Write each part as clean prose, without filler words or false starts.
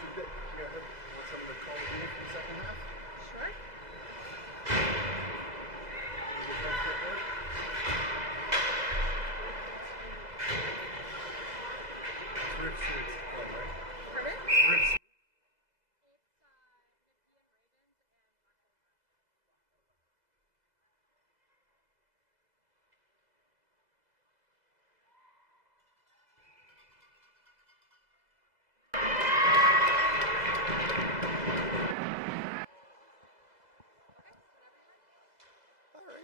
should get. Yeah, you want someone to call the game for the second half? Sure. Rip seeds, right? Pardon? Rip seeds.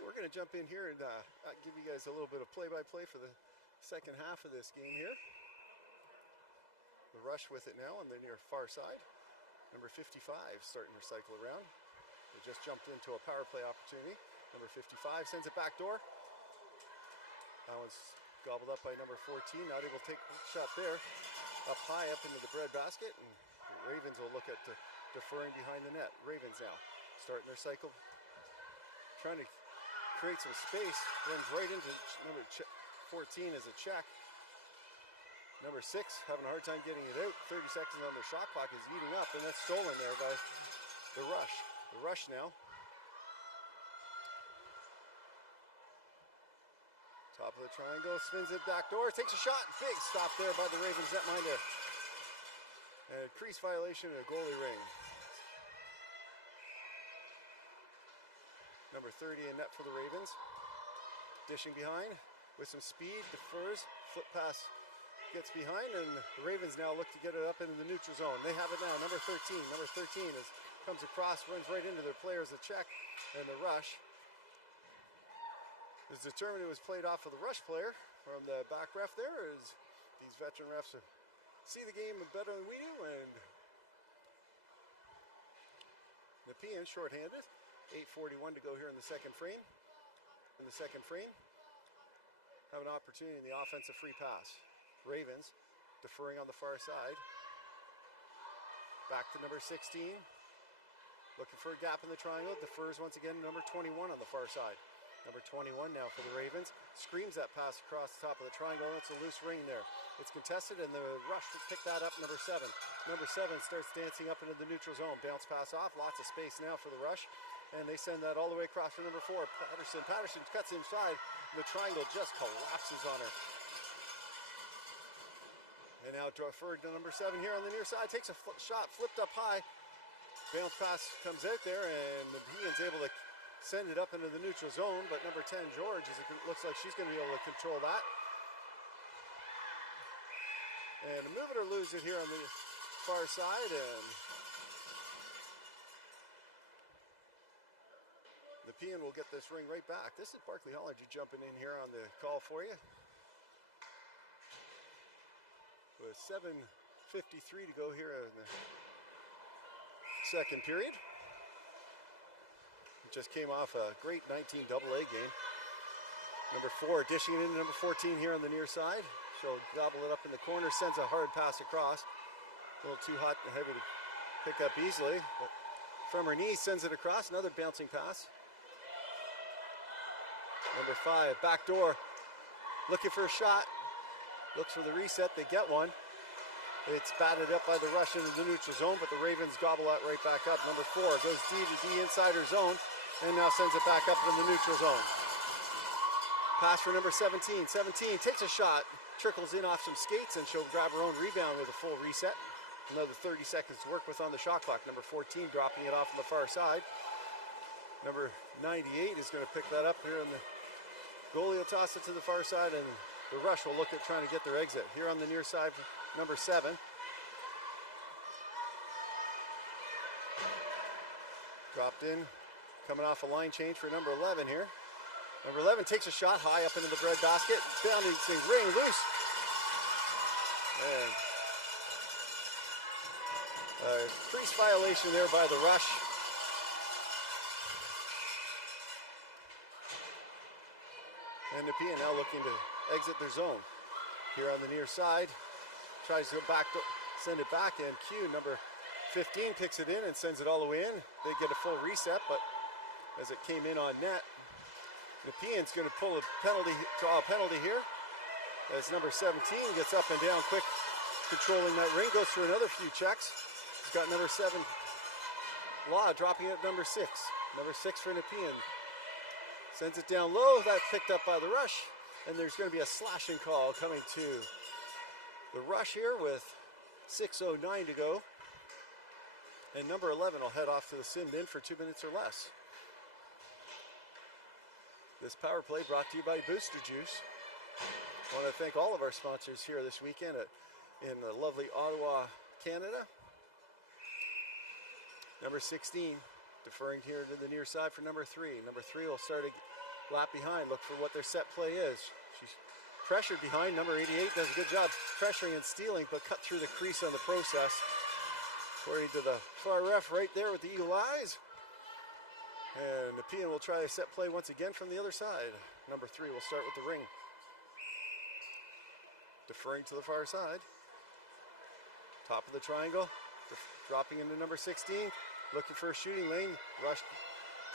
We're going to jump in here and give you guys a little bit of play-by-play for the second half of this game here. The Rush with it now on the near far side. Number 55 starting their cycle around. They just jumped into a power play opportunity. Number 55 sends it back door. That one's gobbled up by number 14. Not able to take a shot there. Up high, up into the bread basket. And the Ravens will look at deferring behind the net. Ravens now starting their cycle. Trying to create some space, runs right into number 14 as a check. Number 6 having a hard time getting it out. 30 seconds on their shot clock is eating up, and that's stolen there by the Rush. The Rush now. Top of the triangle, spins it back door, takes a shot. Big stop there by the Ravens netminder. And a crease violation and a goalie ring. Number 30 in net for the Ravens. Dishing behind with some speed, defers, flip pass gets behind, and the Ravens now look to get it up into the neutral zone. They have it now, number 13. Number 13 comes across, runs right into their players, the check, and the Rush is determined it was played off of the Rush player from the back ref there, as these veteran refs see the game better than we do, and Nepean shorthanded. 8:41 to go here in the second frame. Have an opportunity in the offensive free pass. Ravens deferring on the far side. Back to number 16. Looking for a gap in the triangle. Defers once again number 21 on the far side. Number 21 now for the Ravens. Screams that pass across the top of the triangle. It's a loose ring there. It's contested, and the Rush will pick that up. Number 7. Number 7 starts dancing up into the neutral zone. Bounce pass off. Lots of space now for the Rush. And they send that all the way across for number 4, Patterson. Patterson cuts inside. The triangle just collapses on her. And now deferred to number 7 here on the near side. Takes a shot, flipped up high. Bounce pass comes out there, and Nepean's able to send it up into the neutral zone. But number 10, George, looks like she's going to be able to control that. And move it or lose it here on the far side. And Nepean will get this ring right back. This is Barkley Hollinger jumping in here on the call for you. With 7:53 to go here in the second period. Just came off a great 19 AA game. Number 4 dishing it into number 14 here on the near side. She'll gobble it up in the corner, sends a hard pass across. A little too hot and heavy to pick up easily. But from her knees, sends it across. Another bouncing pass. Number 5, back door, looking for a shot, looks for the reset, they get one. It's batted up by the Rush into the neutral zone, but the Ravens gobble that right back up. Number 4 goes D to D inside her zone, and now sends it back up in the neutral zone. Pass for number 17. 17 takes a shot, trickles in off some skates, and she'll grab her own rebound with a full reset. Another 30 seconds to work with on the shot clock. Number 14 dropping it off on the far side. Number 98 is going to pick that up here in the goalie will toss it to the far side, and the Rush will look at trying to get their exit. Here on the near side, number 7. Dropped in, coming off a line change for number 11 here. Number 11 takes a shot high up into the bread basket. Bouncing ring loose. And crease violation there by the Rush. And Nepean now looking to exit their zone. Here on the near side, tries to go back, send it back, and Q, number 15, picks it in and sends it all the way in. They get a full reset, but as it came in on net, Nepean's going to pull a penalty, draw a penalty here. As number 17 gets up and down quick, controlling that ring, goes through another few checks. He's got number 7, Law, dropping it at number 6. Number 6 for Nepean. Sends it down low. That's picked up by the rush. And there's going to be a slashing call coming to the rush here with 6:09 to go. And number 11 will head off to the sin bin for 2 minutes or less. This power play brought to you by Booster Juice. I want to thank all of our sponsors here this weekend in the lovely Ottawa, Canada. Number 16, deferring here to the near side for number 3. Number 3 will start a lap behind, look for what their set play is. She's pressured behind. Number 88 does a good job pressuring and stealing, but cut through the crease on the process. According to the far ref right there with the eagle eyes. And Nepean will try a set play once again from the other side. Number 3 will start with the ring. Deferring to the far side. Top of the triangle. Dropping into number 16. Looking for a shooting lane. Rush.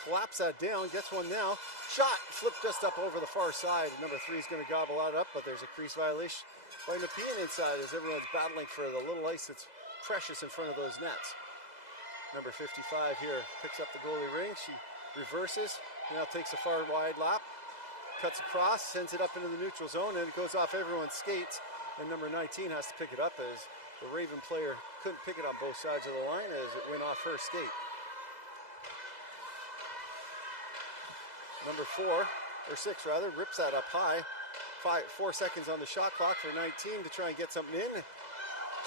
Claps that down. Gets one now. Shot. Flipped just up over the far side. Number 3 is going to gobble that up, but there's a crease violation by Nepean inside as everyone's battling for the little ice that's precious in front of those nets. Number 55 here picks up the goalie ring. She reverses. Now takes a far wide lap. Cuts across. Sends it up into the neutral zone, and it goes off everyone's skates. And number 19 has to pick it up as the Raven player couldn't pick it on both sides of the line as it went off her skate. Number 6 rather, rips that up high. 4 seconds on the shot clock for 19 to try and get something in.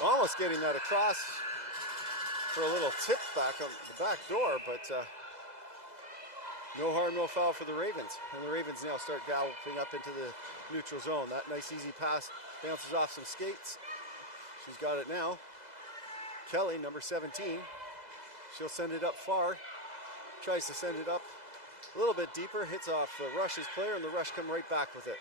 Almost getting that across for a little tip back on the back door, but no harm, no foul for the Ravens. And the Ravens now start galloping up into the neutral zone. That nice easy pass bounces off some skates. She's got it now. Kelly, number 17. She'll send it up far. Tries to send it up a little bit deeper. Hits off the Rush's player, and the Rush come right back with it.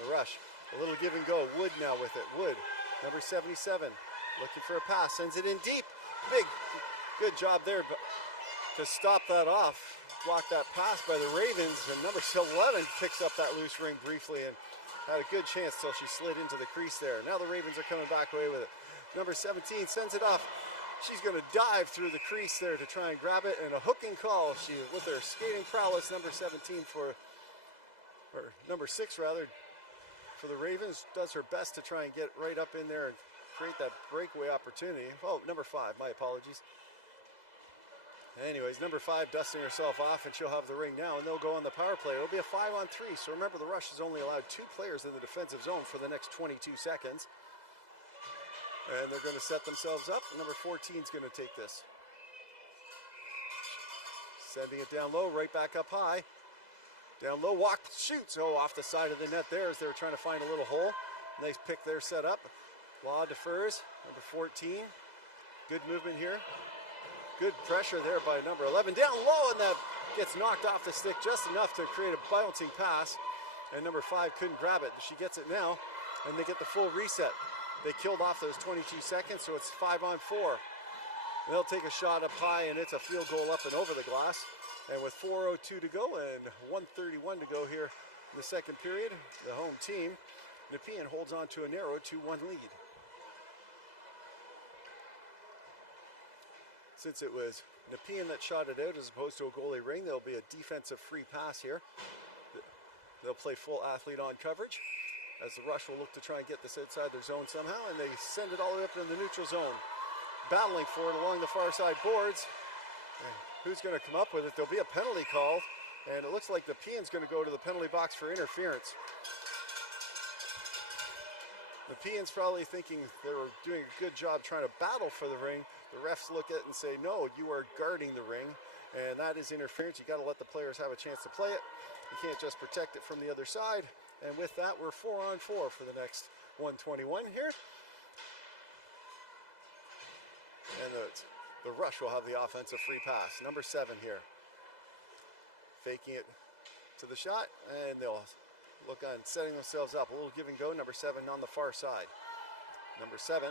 The Rush, a little give and go. Wood now with it. Wood, number 77. Looking for a pass. Sends it in deep. Good job there to stop that off. Block that pass by the Ravens. And number 11 picks up that loose ring briefly and had a good chance till she slid into the crease there. Now the Ravens are coming back away with it. Number 17 sends it off. She's going to dive through the crease there to try and grab it, and a hooking call. She, with her skating prowess, number 17 or number 6 rather, for the Ravens, does her best to try and get right up in there and create that breakaway opportunity. Oh, number 5, my apologies. Anyways, number 5 dusting herself off, and she'll have the ring now, and they'll go on the power play. It'll be a 5-on-3, so remember the Rush has only allowed 2 players in the defensive zone for the next 22 seconds. And they're going to set themselves up. Number 14 is going to take this. Sending it down low, right back up high. Down low, walk, shoots. Oh, off the side of the net there as they were trying to find a little hole. Nice pick there set up. Law defers, number 14. Good movement here. Good pressure there by number 11. Down low, and that gets knocked off the stick just enough to create a bouncing pass. And number 5 couldn't grab it. She gets it now, and they get the full reset. They killed off those 22 seconds, so it's 5-on-4. They'll take a shot up high, and it's a field goal up and over the glass. And with 4:02 to go and 1:31 to go here in the second period, the home team, Nepean, holds on to a narrow 2-1 lead. Since it was Nepean that shot it out as opposed to a goalie ring, there'll be a defensive free pass here. They'll play full athlete on coverage as the Rush will look to try and get this outside their zone somehow, and they send it all the way up in the neutral zone. Battling for it along the far side boards. And who's going to come up with it? There'll be a penalty called, and it looks like the Nepean's going to go to the penalty box for interference. The Nepean's probably thinking they were doing a good job trying to battle for the ring. The refs look at it and say, no, you are guarding the ring, and that is interference. You got to let the players have a chance to play it. You can't just protect it from the other side. And with that, we're 4-on-4 for the next 1:21 here. And the Rush will have the offensive free pass. Number 7 here. Faking it to the shot, and they'll look on setting themselves up. A little give and go. Number 7 on the far side. Number 7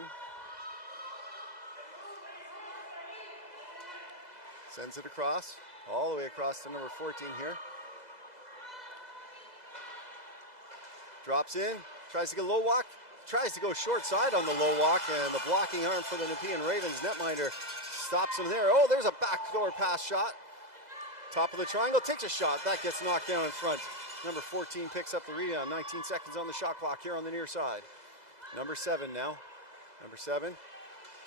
sends it across, all the way across to number 14 here. Drops in, tries to get a low walk, tries to go short side on the low walk, and the blocking arm for the Nepean Ravens netminder stops him there. Oh, there's a backdoor pass shot. Top of the triangle, takes a shot. That gets knocked down in front. Number 14 picks up the rebound. 19 seconds on the shot clock here on the near side. Number 7 now. Number 7,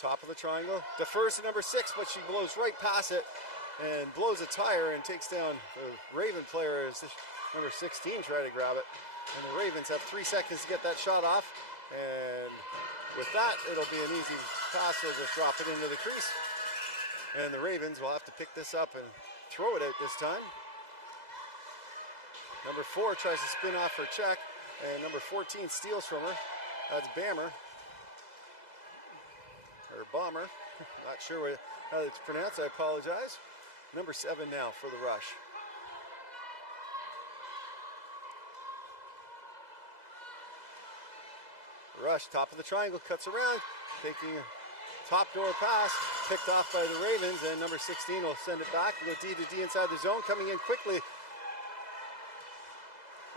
top of the triangle. Defers to number 6, but she blows right past it and blows a tire and takes down the Raven player as number 16 try to grab it. And the Ravens have 3 seconds to get that shot off. And with that, it'll be an easy pass. They'll just drop it into the crease. And the Ravens will have to pick this up and throw it out this time. Number 4 tries to spin off her check, and number 14 steals from her. That's Bammer. Or Bomber. Not sure how it's pronounced, I apologize. Number 7 now for the rush. Rush, top of the triangle, cuts around, taking a top door pass, picked off by the Ravens, and number 16 will send it back. Go D to D inside the zone, coming in quickly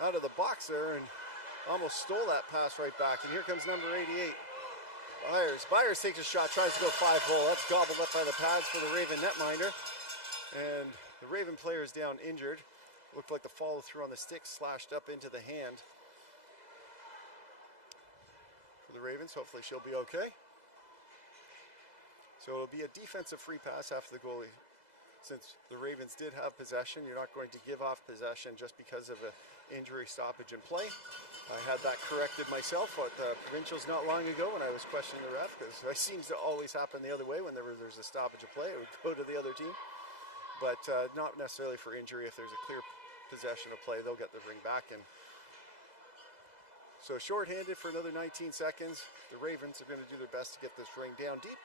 out of the box there, and almost stole that pass right back. And here comes number 88, Byers. Byers takes a shot, tries to go 5-hole. That's gobbled up by the pads for the Raven netminder. And the Raven player is down injured. Looked like the follow through on the stick slashed up into the hand for the Ravens. Hopefully she'll be okay. So it'll be a defensive free pass after the goalie. Since the Ravens did have possession, you're not going to give off possession just because of an injury stoppage in play. I had that corrected myself at the provincials not long ago when I was questioning the ref, because it seems to always happen the other way. When there's a stoppage of play, it would go to the other team. But not necessarily for injury. If there's a clear possession of play, they'll get the ring back. And so shorthanded for another 19 seconds. The Ravens are going to do their best to get this ring down deep.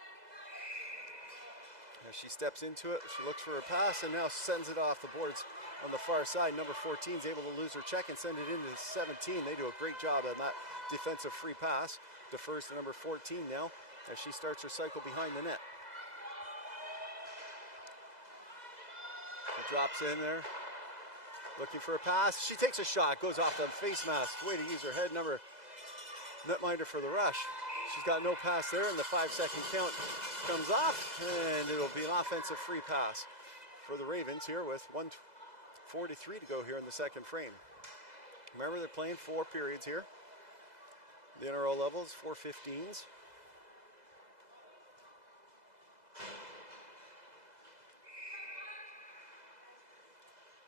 As she steps into it, she looks for her pass and now sends it off the boards on the far side. Number 14 is able to lose her check and send it into 17. They do a great job on that defensive free pass. Defers to number 14 now as she starts her cycle behind the net. She drops in there, looking for a pass. She takes a shot, goes off the face mask. Way to use her head. Number netminder for the rush. She's got no pass there, and the 5-second count comes off, and it'll be an offensive free pass for the Ravens here with 1:43 to go here in the second frame. Remember, they're playing 4 periods here. The NRL level is 4 15s.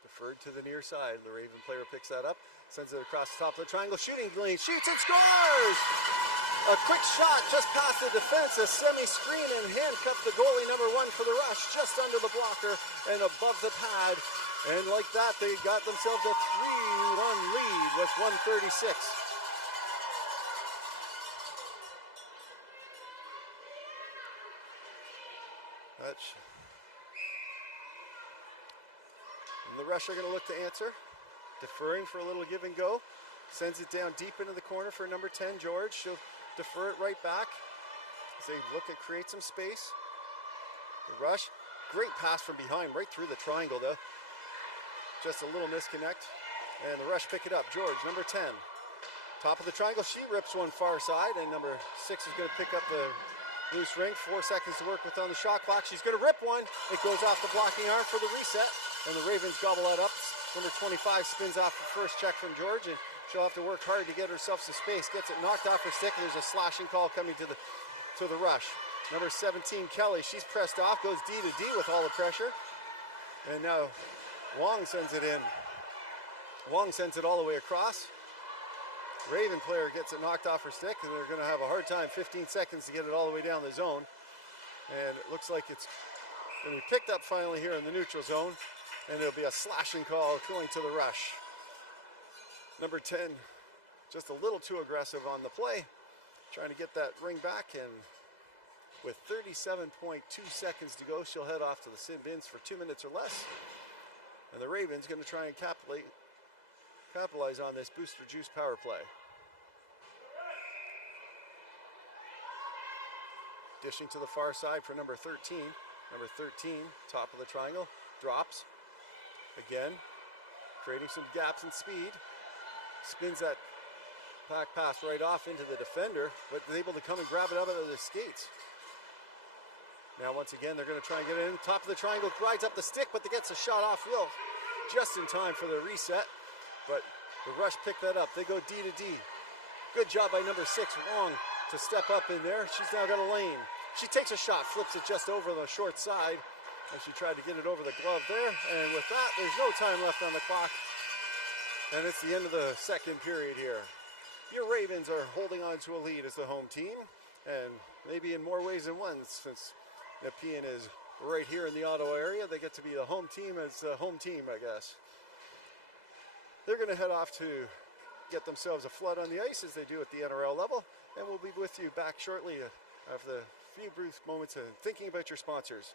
Deferred to the near side. The Raven player picks that up, sends it across the top of the triangle. Shooting lane, shoots and scores! A quick shot just past the defense, a semi-screen, and handcuffed the goalie number 1 for the rush, just under the blocker and above the pad. And like that, they got themselves a 3-1 lead with 1:36. And the rush are going to look to answer, deferring for a little give and go. Sends it down deep into the corner for number 10, George. She'll defer it right back as they look to create some space. The rush, great pass from behind, right through the triangle though. Just a little misconnect. And the rush pick it up. George, number 10. Top of the triangle, she rips one far side, and number 6 is going to pick up the loose ring. 4 seconds to work with on the shot clock. She's going to rip one. It goes off the blocking arm for the reset, and the Ravens gobble that up. Number 25 spins off the first check from George, and she'll have to work hard to get herself some space. Gets it knocked off her stick, and there's a slashing call coming to the rush. Number 17, Kelly, she's pressed off, goes D to D with all the pressure. And now Wong sends it in. Wong sends it all the way across. Raven player gets it knocked off her stick, and they're going to have a hard time, 15 seconds to get it all the way down the zone. And it looks like it's going to be picked up finally here in the neutral zone, and it'll be a slashing call going to the rush. Number 10, just a little too aggressive on the play, trying to get that ring back, and with 37.2 seconds to go, she'll head off to the sin bins for 2 minutes or less. And the Ravens going to try and capitalize on this booster juice power play. Dishing to the far side for number 13. Number 13, top of the triangle, drops. Again, creating some gaps in speed. Spins that Pack pass right off into the defender, but is able to come and grab it out of the skates. Now once again, they're going to try and get it in. Top of the triangle, rides up the stick, but gets a shot off Will just in time for the reset. But the Rush pick that up. They go D to D. Good job by number 6, Wong, to step up in there. She's now got a lane. She takes a shot, flips it just over the short side, and she tried to get it over the glove there. And with that, there's no time left on the clock. And it's the end of the second period here. Your Ravens are holding on to a lead as the home team, and maybe in more ways than one, since Nepean is right here in the Ottawa area. They get to be the home team as a home team, I guess. They're going to head off to get themselves a flood on the ice, as they do at the NRL level, and we'll be with you back shortly after the few brief moments of thinking about your sponsors.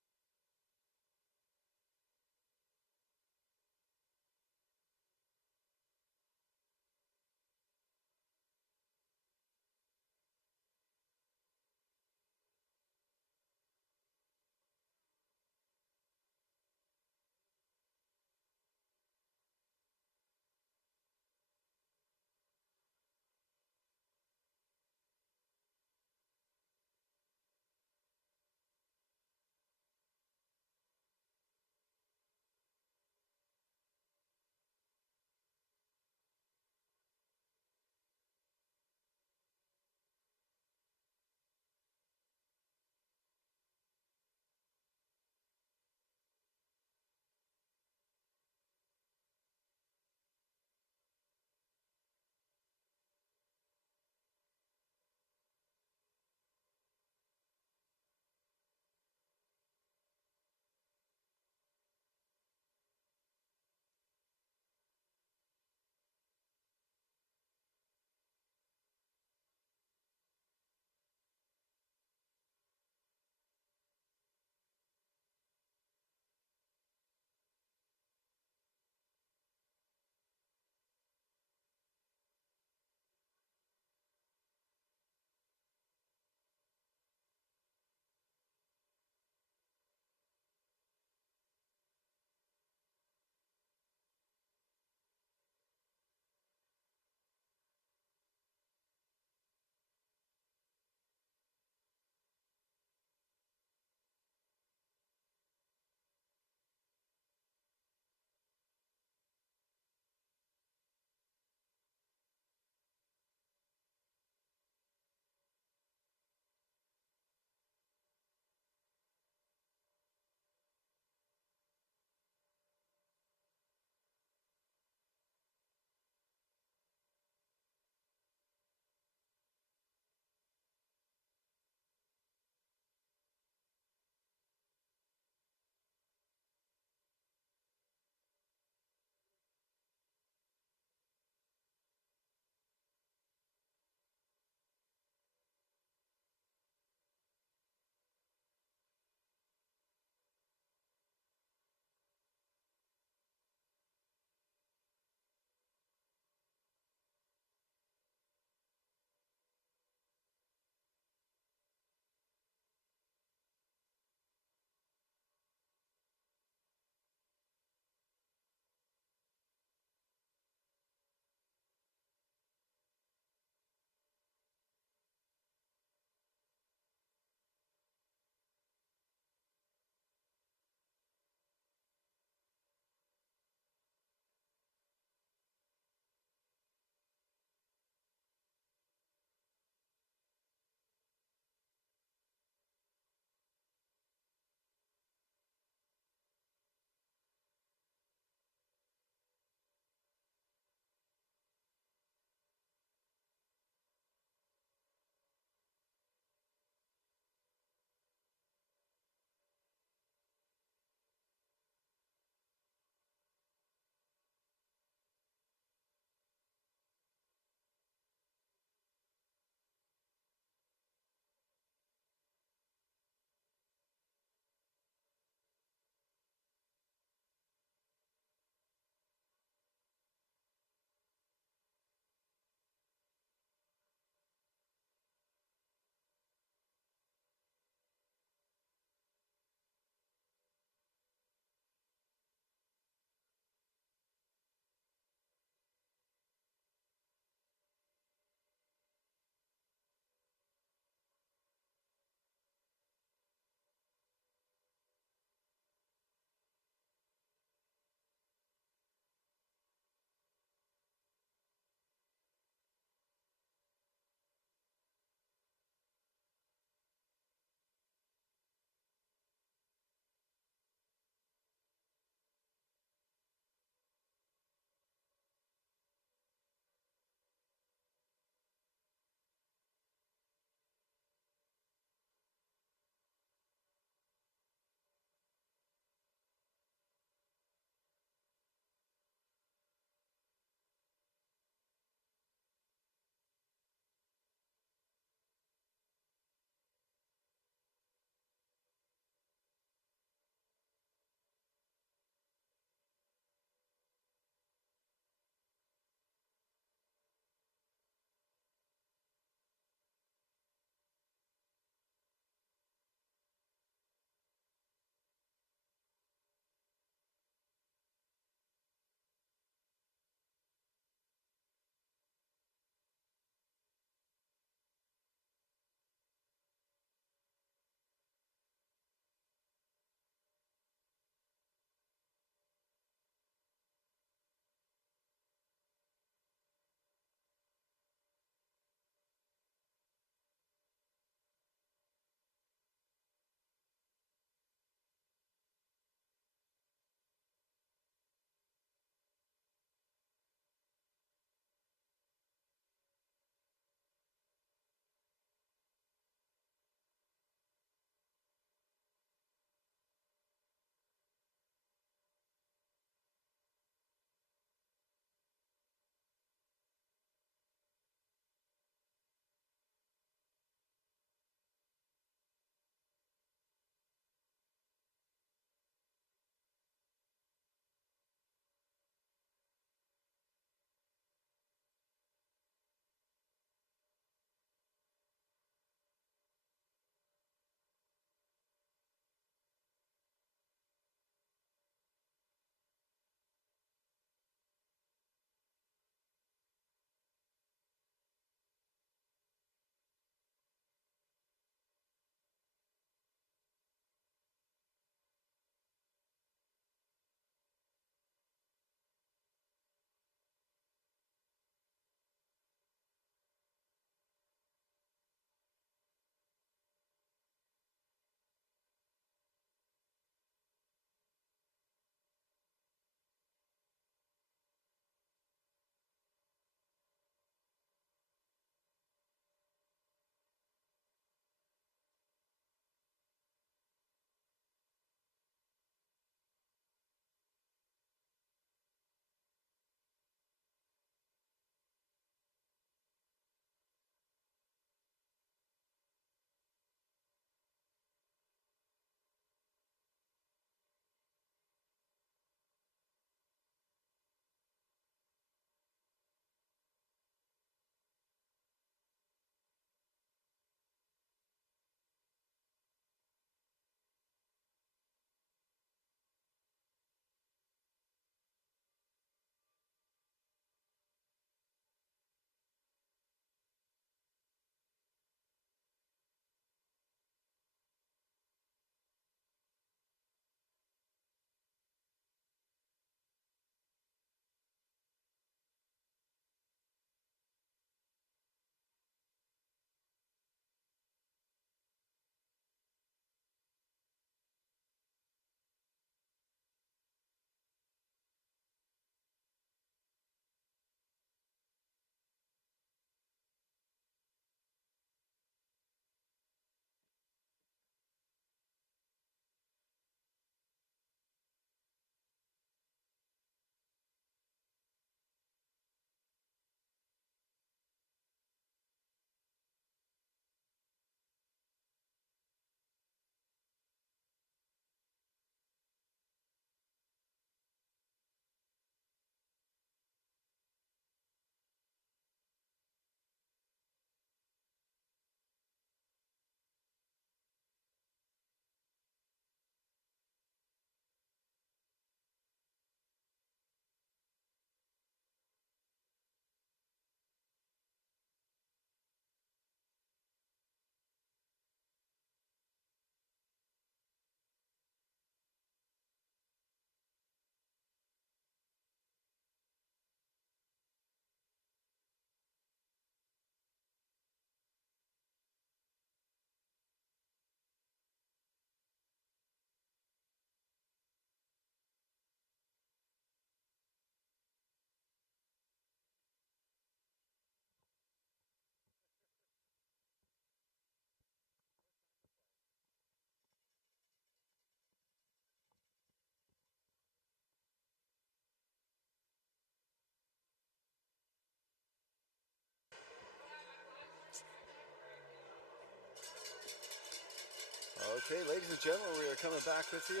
Okay, ladies and gentlemen, we are coming back with you.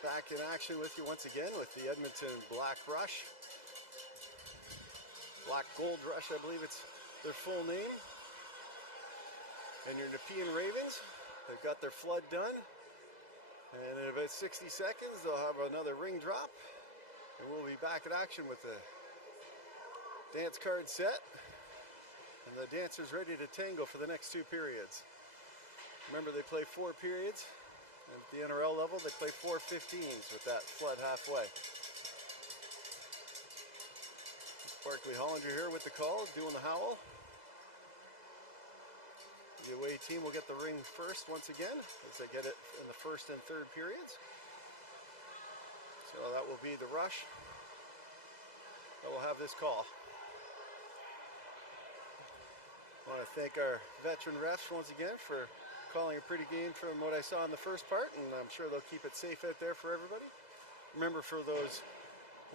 Back in action with you once again with the Edmonton Black Rush. Black Gold Rush, I believe it's their full name. And your Nepean Ravens, they've got their flood done. And in about 60 seconds, they'll have another ring drop. And we'll be back in action with the dance card set. And the dancers ready to tango for the next 2 periods. Remember, they play 4 periods. At the NRL level, they play 4 15s with that flood halfway. Barkley Hollinger here with the call, doing the howl. The away team will get the ring first once again, as they get it in the 1st and 3rd periods. So that will be the Rush that will have this call. I want to thank our veteran refs once again for calling a pretty game from what I saw in the first part, and I'm sure they'll keep it safe out there for everybody. Remember, for those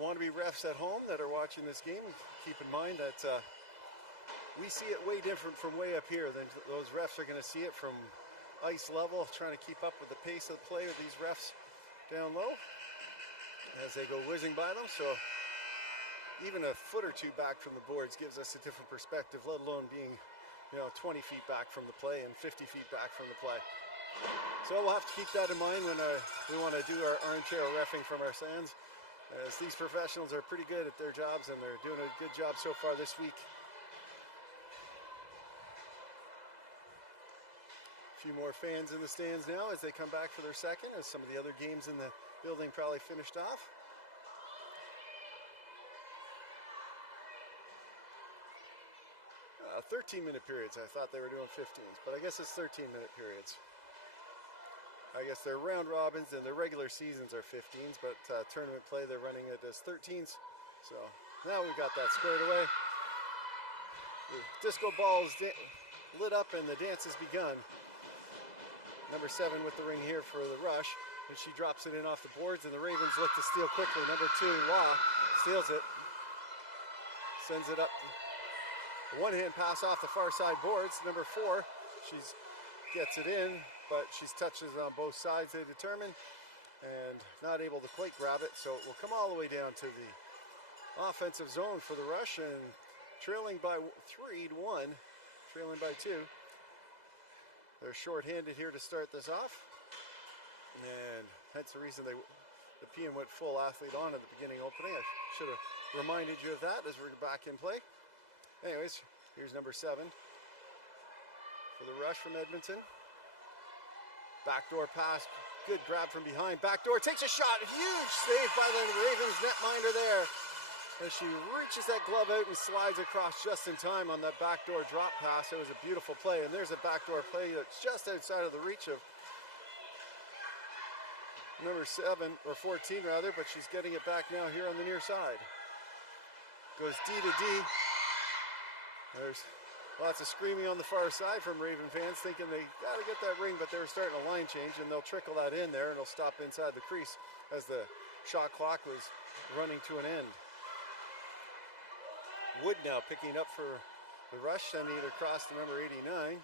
wannabe refs at home that are watching this game, keep in mind that we see it way different from way up here than those refs are going to see it from ice level, trying to keep up with the pace of the play of these refs down low as they go whizzing by them. So even a foot or 2 back from the boards gives us a different perspective, let alone being 20 feet back from the play and 50 feet back from the play. So we'll have to keep that in mind when we want to do our armchair reffing from our stands, as these professionals are pretty good at their jobs and they're doing a good job so far this week. A few more fans in the stands now as they come back for their second, as some of the other games in the building probably finished off. 13-minute periods. I thought they were doing 15s, but I guess it's 13-minute periods. I guess their round robins and their regular seasons are 15s, but tournament play they're running it as 13s. So now we've got that squared away. The disco ball is lit up and the dance has begun. Number 7 with the ring here for the Rush, and she drops it in off the boards, and the Ravens look to steal quickly. Number 2, Law, steals it, sends it up. One-hand pass off the far side boards. Number 4, she gets it in, but she's touches on both sides, they determine, and not able to quite grab it. So it will come all the way down to the offensive zone for the Rush, and trailing by 3-1, trailing by 2. They're short-handed here to start this off, and that's the reason the Nepean went full athlete on at the beginning opening. I should have reminded you of that as we're back in play. Anyways, here's number 7 for the Rush from Edmonton. Backdoor pass, good grab from behind. Backdoor takes a shot, huge save by the Ravens netminder there. As she reaches that glove out and slides across just in time on that backdoor drop pass. It was a beautiful play, and there's a backdoor play that's just outside of the reach of number 7, or 14 rather, but she's getting it back now here on the near side. Goes D to D. There's lots of screaming on the far side from Raven fans, thinking they got to get that ring, but they were starting a line change, and they'll trickle that in there, and it'll stop inside the crease as the shot clock was running to an end. Wood now picking up for the Rush, sending it across to number 89.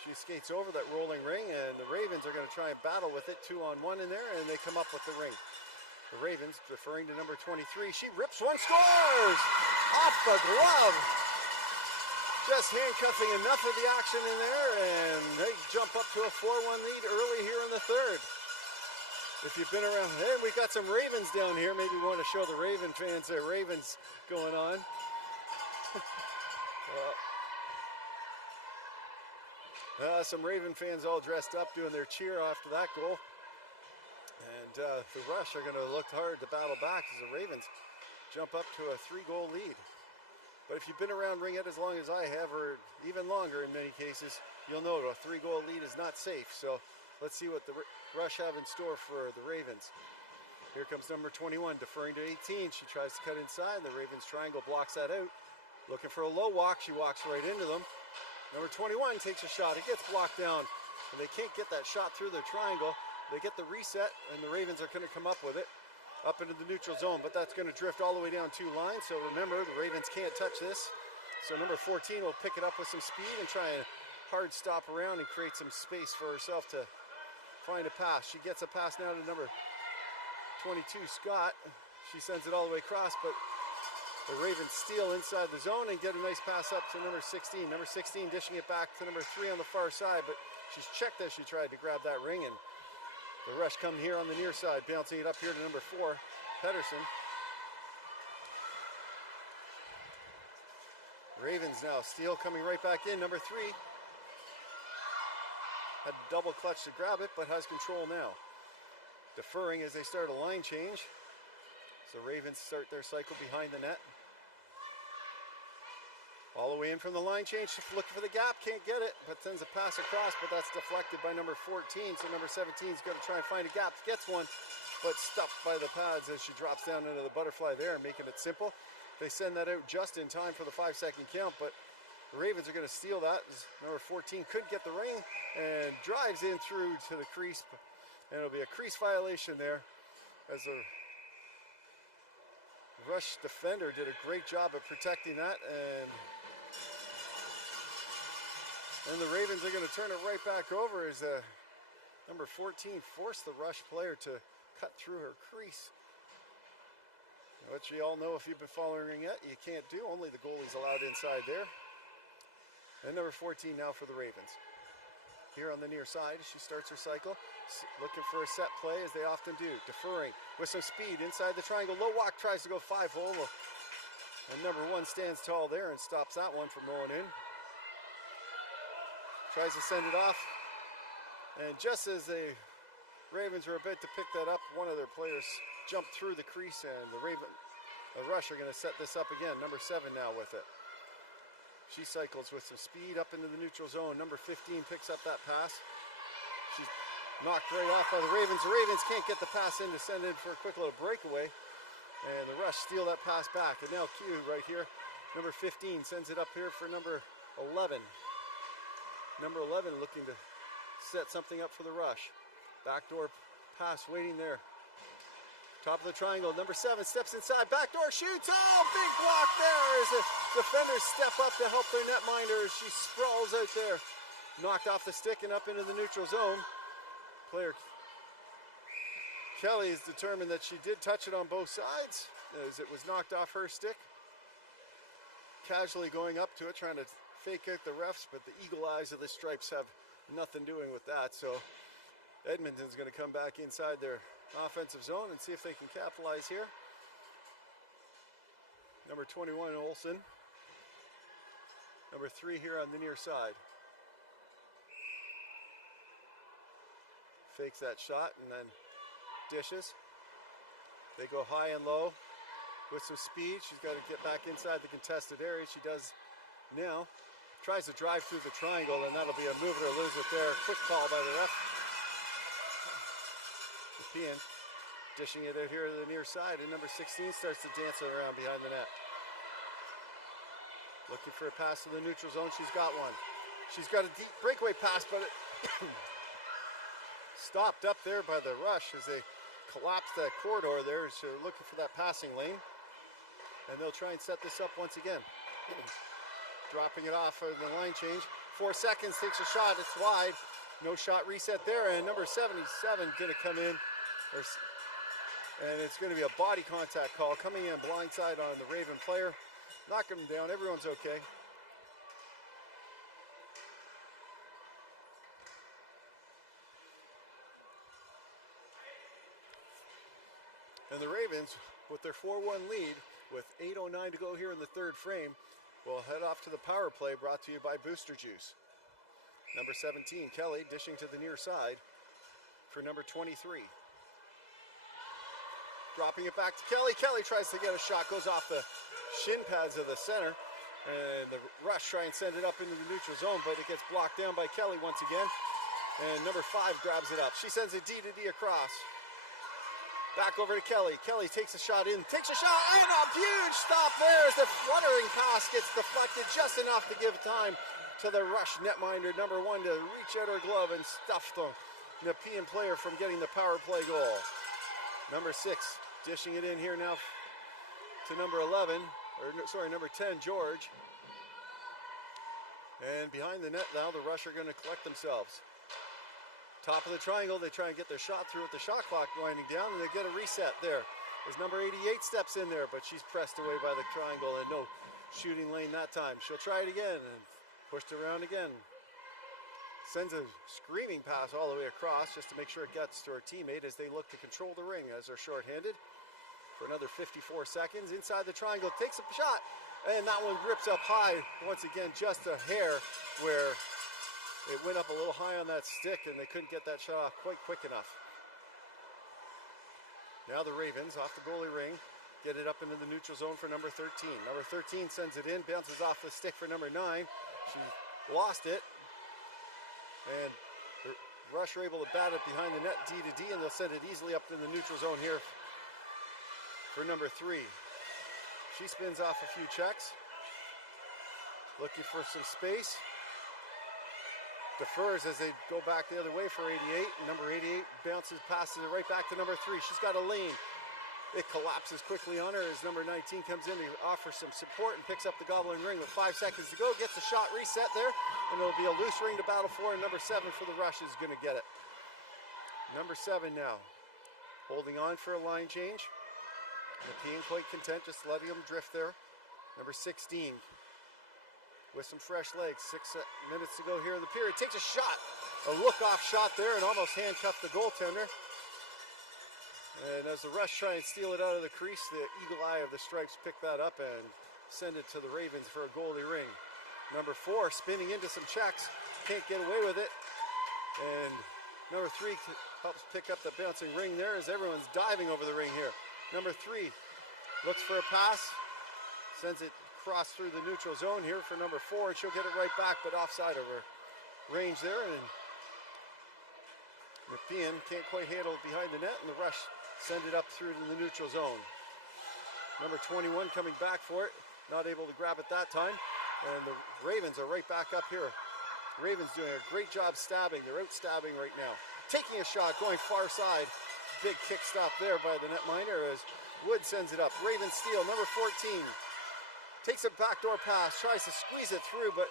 She skates over that rolling ring, and the Ravens are going to try and battle with it 2-on-1 in there, and they come up with the ring. The Ravens, deferring to number 23, she rips one, scores! Off the glove! Just handcuffing enough of the action in there, and they jump up to a 4-1 lead early here in the 3rd. If you've been around, hey, we got some Ravens down here. Maybe we want to show the Raven fans their Ravens going on. Some Raven fans all dressed up doing their cheer after that goal. And the Rush are going to look hard to battle back as the Ravens jump up to a 3-goal lead. But if you've been around Ringette as long as I have, or even longer in many cases, you'll know a 3-goal lead is not safe. So let's see what the Rush have in store for the Ravens. Here comes number 21, deferring to 18. She tries to cut inside. The Ravens triangle blocks that out. Looking for a low walk. She walks right into them. Number 21 takes a shot. It gets blocked down, and they can't get that shot through their triangle. They get the reset, and the Ravens are going to come up with it, up into the neutral zone, but that's going to drift all the way down 2 lines. So remember, the Ravens can't touch this. So number 14 will pick it up with some speed and try and hard stop around and create some space for herself to find a pass. She gets a pass now to number 22, Scott. She sends it all the way across, but the Ravens steal inside the zone and get a nice pass up to number 16. Number 16 dishing it back to number 3 on the far side, but she's checked as she tried to grab that ring, and the rush come here on the near side, bouncing it up here to number 4, Pedersen. Ravens now, steal coming right back in, number 3. Had double clutch to grab it, but has control now. Deferring as they start a line change. So Ravens start their cycle behind the net. All the way in from the line change, looking for the gap, can't get it, but sends a pass across, but that's deflected by number 14, so number 17 is going to try and find a gap, gets one, but stuffed by the pads as she drops down into the butterfly there, making it simple. They send that out just in time for the 5-second count, but the Ravens are going to steal that. Number 14 could get the ring and drives in through to the crease, and it'll be a crease violation there as the rush defender did a great job of protecting that, and the Ravens are going to turn it right back over as number 14 forced the rush player to cut through her crease. Which you all know, if you've been following it, you can't do. Only the goalie's allowed inside there. And number 14 now for the Ravens. Here on the near side, she starts her cycle, looking for a set play as they often do. Deferring with some speed inside the triangle. Low walk, tries to go 5-hole. And number 1 stands tall there and stops that one from going in. Tries to send it off, and just as the Ravens were about to pick that up, one of their players jumped through the crease, and the rush are going to set this up again. Number 7 now with it. She cycles with some speed up into the neutral zone. Number 15 picks up that pass. She's knocked right off by the Ravens. The Ravens can't get the pass in to send in for a quick little breakaway, and the rush steal that pass back. And now Q right here, number 15 sends it up here for number 11. Number 11 looking to set something up for the rush. Backdoor pass waiting there. Top of the triangle, number 7 steps inside, backdoor shoots, oh, big block there as the defenders step up to help their netminder as she sprawls out there. Knocked off the stick and up into the neutral zone. Player Kelly is determined that she did touch it on both sides as it was knocked off her stick. Casually going up to it, trying to fake out the refs, but the eagle eyes of the Stripes have nothing doing with that. So Edmonton's going to come back inside their offensive zone and see if they can capitalize here. Number 21, Olsen. Number 3 here on the near side. Fakes that shot and then dishes. They go high and low with some speed. She's got to get back inside the contested area. She does now. Tries to drive through the triangle, and that'll be a move it or lose it there. Quick call by the ref. Nepean dishing it out here to the near side, and number 16 starts to dance it around behind the net. Looking for a pass to the neutral zone. She's got one. She's got a deep breakaway pass, but it stopped up there by the rush as they collapsed that corridor there. So looking for that passing lane, and they'll try and set this up once again. Dropping it off of the line change. 4 seconds, takes a shot, it's wide. No shot reset there, and number 77 going to come in. And it's going to be a body contact call coming in blindside on the Raven player. Knocking him down, everyone's okay. And the Ravens, with their 4-1 lead, with 8:09 to go here in the 3rd frame, we'll head off to the power play brought to you by Booster Juice. Number 17, Kelly, dishing to the near side for number 23. Dropping it back to Kelly. Kelly tries to get a shot, goes off the shin pads of the center. And the rush try and send it up into the neutral zone, but it gets blocked down by Kelly once again. And number 5 grabs it up. She sends a D-to-D across. Back over to Kelly. Kelly takes a shot in, takes a shot, and a huge stop there as the fluttering pass gets deflected just enough to give time to the rush netminder, number 1, to reach out her glove and stuff the Nepean player from getting the power play goal. Number 6 dishing it in here now to number 11, number 10, George. And behind the net now, the Rush are going to collect themselves. Top of the triangle, they try and get their shot through with the shot clock winding down, and they get a reset there. As number 88 steps in there, but she's pressed away by the triangle, and no shooting lane that time. She'll try it again, and pushed around again. Sends a screaming pass all the way across just to make sure it gets to her teammate as they look to control the ring as they're shorthanded. For another 54 seconds, inside the triangle, takes a shot, and that one rips up high. Once again, just a hair where it went up a little high on that stick, and they couldn't get that shot off quite quick enough. Now the Ravens, off the goalie ring, get it up into the neutral zone for number 13. Number 13 sends it in, bounces off the stick for number 9. She lost it, and the Rush are able to bat it behind the net, D to D, and they'll send it easily up in the neutral zone here for number 3. She spins off a few checks, looking for some space. Defers as they go back the other way for 88. Number 88 bounces, passes it right back to number 3. She's got a lane. It collapses quickly on her as number 19 comes in to offer some support and picks up the gobbling ring with 5 seconds to go. Gets the shot reset there, and it'll be a loose ring to battle for, and number 7 for the Rush is going to get it. Number 7 now, holding on for a line change. Nepean quite content, just letting them drift there. Number 16. With some fresh legs, 6 minutes to go here in the period. Takes a shot, a look-off shot there, and almost handcuffed the goaltender. And as the Rush try and steal it out of the crease, the eagle eye of the Stripes pick that up and send it to the Ravens for a goalie ring. Number 4 spinning into some checks, can't get away with it. And number 3 helps pick up the bouncing ring there as everyone's diving over the ring here. Number 3 looks for a pass, sends it cross through the neutral zone here for number 4, and she'll get it right back, but offside of her range there. And Nepean can't quite handle it behind the net, and the Rush send it up through to the neutral zone. Number 21 coming back for it, not able to grab it that time, and the Ravens are right back up here. Ravens doing a great job stabbing. They're out stabbing right now. Taking a shot, going far side. Big kick stop there by the netminder as Wood sends it up. Ravens steal, number 14. Takes a backdoor pass, tries to squeeze it through, but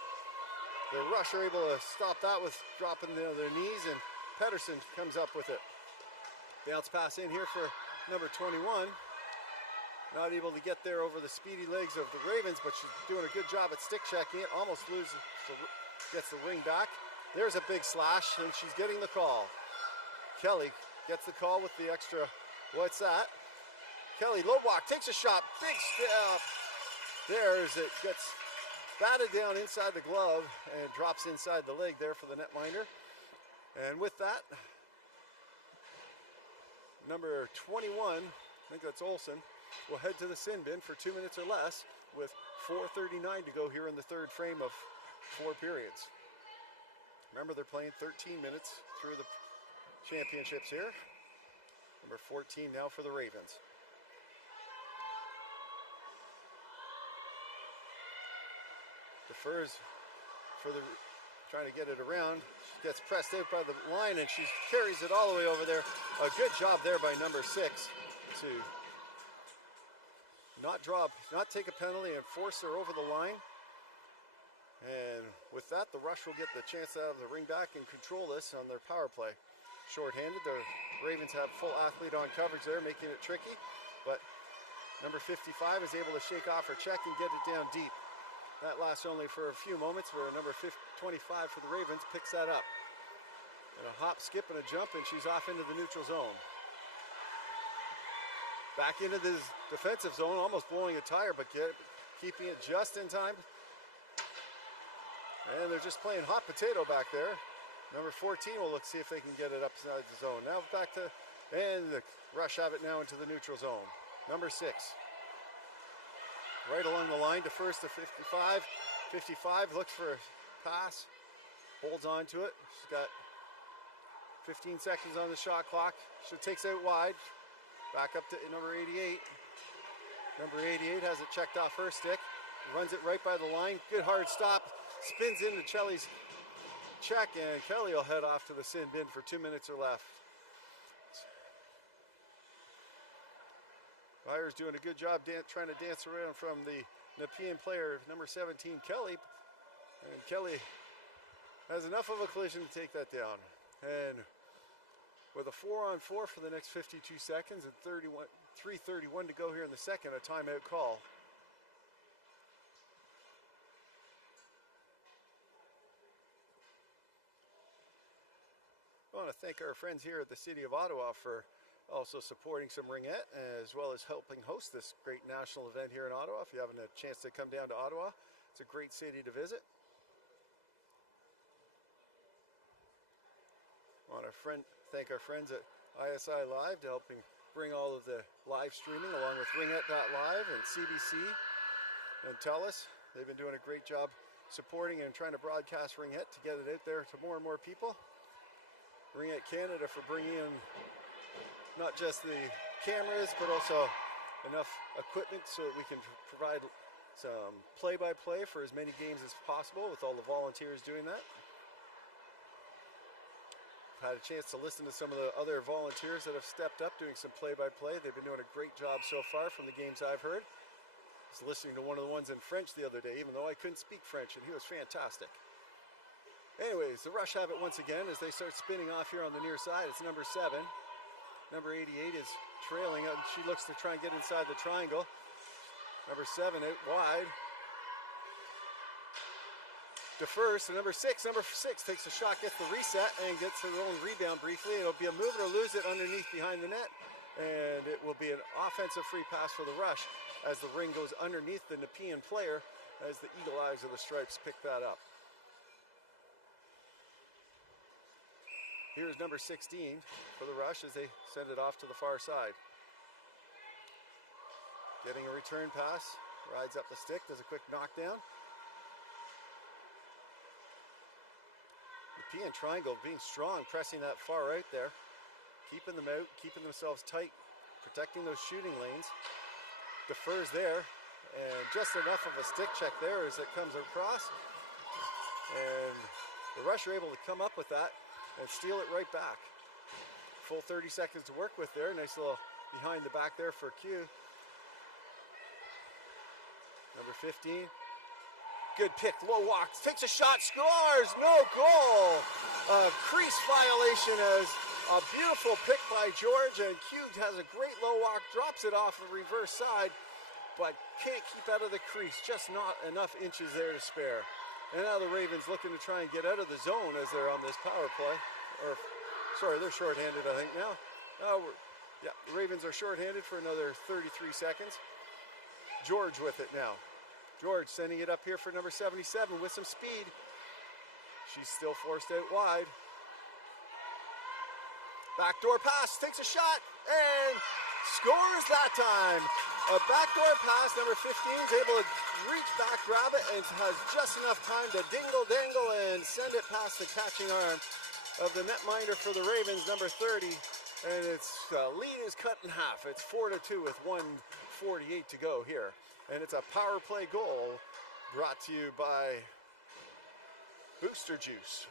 the Rush are able to stop that with dropping their knees, and Pedersen comes up with it. Bounce pass in here for number 21. Not able to get there over the speedy legs of the Ravens, but she's doing a good job at stick checking it. Almost loses, gets the ring back. There's a big slash, and she's getting the call. Kelly gets the call with the extra, what's that? Kelly, low block, takes a shot, big step. There as it gets batted down inside the glove and drops inside the leg there for the netminder. And with that, number 21, I think that's Olsen, will head to the sin bin for 2 minutes or less with 4:39 to go here in the third frame of 4 periods. Remember, they're playing 13 minutes through the championships here. Number 14 now for the Ravens. Defers for the, trying to get it around. She gets pressed out by the line, and she carries it all the way over there. A good job there by number 6 to not take a penalty and force her over the line. And with that, the Rush will get the chance to have the ring back and control this on their power play. Short-handed, the Ravens have full athlete on coverage there, making it tricky. But number 55 is able to shake off her check and get it down deep. That lasts only for a few moments, where number 25 for the Ravens picks that up. And a hop, skip, and a jump, and she's off into the neutral zone. Back into this defensive zone, almost blowing a tire, but keeping it just in time. And they're just playing hot potato back there. Number 14 will see if they can get it upside the zone. Now back to, and the Rush have it now into the neutral zone. Number 6. Right along the line, defers to 55. 55 looks for a pass, holds on to it. She's got 15 seconds on the shot clock. She takes out wide, back up to number 88. Number 88 has it checked off her stick, runs it right by the line. Good hard stop, spins into Kelly's check, and Kelly will head off to the sin bin for 2 minutes or left. Byers doing a good job trying to dance around from the Nepean player, number 17, Kelly. And Kelly has enough of a collision to take that down. And with a 4-on-4 for the next 52 seconds and 3:31 to go here in the second, a timeout call. I want to thank our friends here at the City of Ottawa for also supporting some ringette, as well as helping host this great national event here in Ottawa. If you haven't a chance to come down to Ottawa, it's a great city to visit. I want to thank our friends at ISI Live to helping bring all of the live streaming, along with ringette.live and CBC and TELUS. They've been doing a great job supporting and trying to broadcast ringette to get it out there to more and more people. Ringette Canada for bringing in not just the cameras, but also enough equipment so that we can provide some play-by-play for as many games as possible, with all the volunteers doing that. I've had a chance to listen to some of the other volunteers that have stepped up doing some play-by-play. They've been doing a great job so far from the games I've heard. I was listening to one of the ones in French the other day, even though I couldn't speak French, and he was fantastic. Anyways, the Rush have it once again as they start spinning off here on the near side. It's number 7. Number 88 is trailing, and she looks to try and get inside the triangle. Number 7 out wide. Defers to number 6. Number 6 takes a shot, gets the reset, and gets her own rebound briefly. It'll be a move it or lose it underneath behind the net, and it will be an offensive free pass for the Rush as the ring goes underneath the Nepean player as the Eagle Eyes of the Stripes pick that up. Here's number 16 for the Rush as they send it off to the far side. Getting a return pass, rides up the stick, does a quick knockdown. Nepean triangle being strong, pressing that far out there, keeping them out, keeping themselves tight, protecting those shooting lanes. Defers there, and just enough of a stick check there as it comes across. And the Rush are able to come up with that and steal it right back. Full 30 seconds to work with there. Nice little behind the back there for Q. Number 15. Good pick, low walk, takes a shot, scores, no goal. Crease violation as a beautiful pick by George, and Q has a great low walk, drops it off the reverse side, but can't keep out of the crease, just not enough inches there to spare. And now the Ravens looking to try and get out of the zone as they're on this power play. Or, sorry, they're shorthanded, I think now. Yeah, the Ravens are shorthanded for another 33 seconds. George with it now. George sending it up here for number 77 with some speed. She's still forced out wide. Backdoor pass, takes a shot, and scores that time. A backdoor pass, number 15 is able to reach back, grab it, and has just enough time to dingle-dangle and send it past the catching arm of the netminder for the Ravens, number 30. And its lead is cut in half. It's 4-2 with 1:48 to go here. And it's a power play goal brought to you by Booster Juice.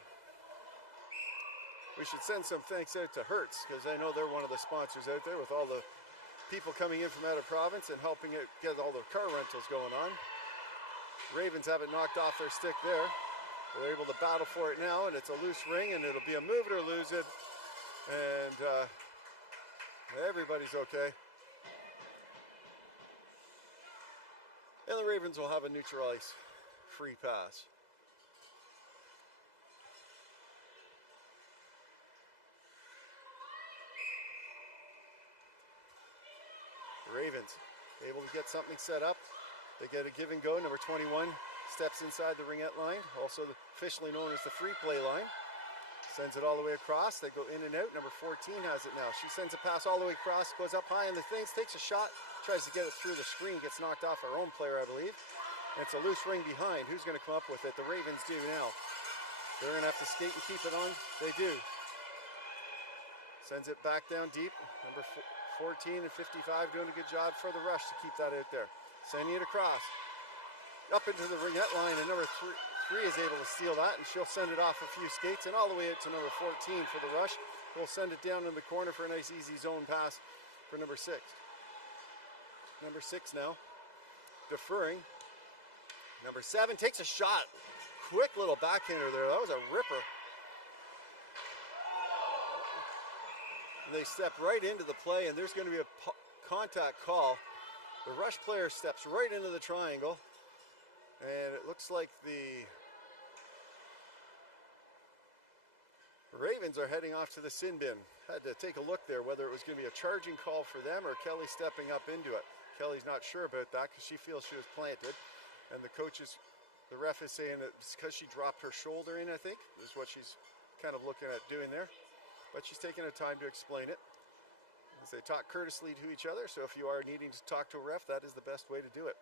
We should send some thanks out to Hertz, because I know they're one of the sponsors out there with all the people coming in from out of province and helping it get all the car rentals going on. Ravens have it knocked off their stick there. They're able to battle for it now, and it's a loose ring, and it'll be a move it or lose it. And everybody's okay. And the Ravens will have a neutral ice free pass. Ravens able to get something set up. They get a give and go. Number 21 steps inside the ringette line, also officially known as the free play line. Sends it all the way across. They go in and out. Number 14 has it now. She sends a pass all the way across, goes up high in the things, takes a shot, tries to get it through the screen, gets knocked off our own player, I believe. And it's a loose ring behind. Who's going to come up with it? The Ravens do now. They're going to have to skate and keep it on. They do. Sends it back down deep. Number 14 and 55 doing a good job for the Rush to keep that out there. Sending it across. Up into the ringette line, and number 3 is able to steal that, and she'll send it off a few skates and all the way out to number 14 for the Rush. We'll send it down in the corner for a nice easy zone pass for number 6. Number 6 now, deferring. Number 7 takes a shot. Quick little backhander there. That was a ripper. And they step right into the play, and there's going to be a contact call. The rush player steps right into the triangle, and it looks like the Ravens are heading off to the sin bin. Had to take a look there whether it was going to be a charging call for them or Kelly stepping up into it. Kelly's not sure about that because she feels she was planted, and the ref is saying that it's because she dropped her shoulder in, I think, is what she's kind of looking at doing there. But she's taking her time to explain it. As they talk courteously to each other, so if you are needing to talk to a ref, that is the best way to do it.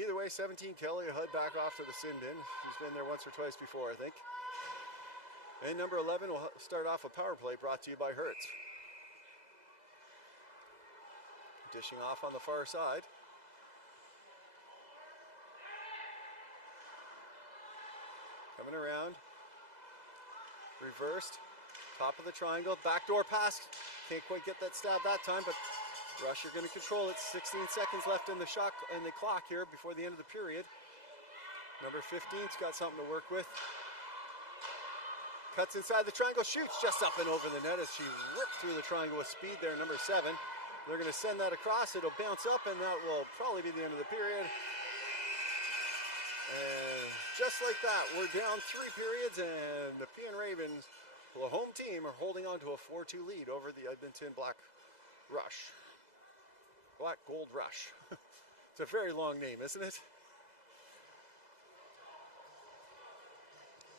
Either way, 17 Kelly will head back off to the sin bin. She's been there once or twice before, I think. And number 11 will start off a power play brought to you by Hertz. Dishing off on the far side. Coming around. Reversed. Top of the triangle. Backdoor pass. Can't quite get that stab that time, but Rush are going to control it. 16 seconds left in the clock here before the end of the period. Number 15's got something to work with. Cuts inside the triangle, shoots just up and over the net as she ripped through the triangle with speed there, number 7. They're going to send that across. It'll bounce up, and that will probably be the end of the period. And just like that, we're down 3 periods, and the Nepean Ravens, the home team, are holding on to a 4-2 lead over the Edmonton Black Gold Rush. It's a very long name, isn't it?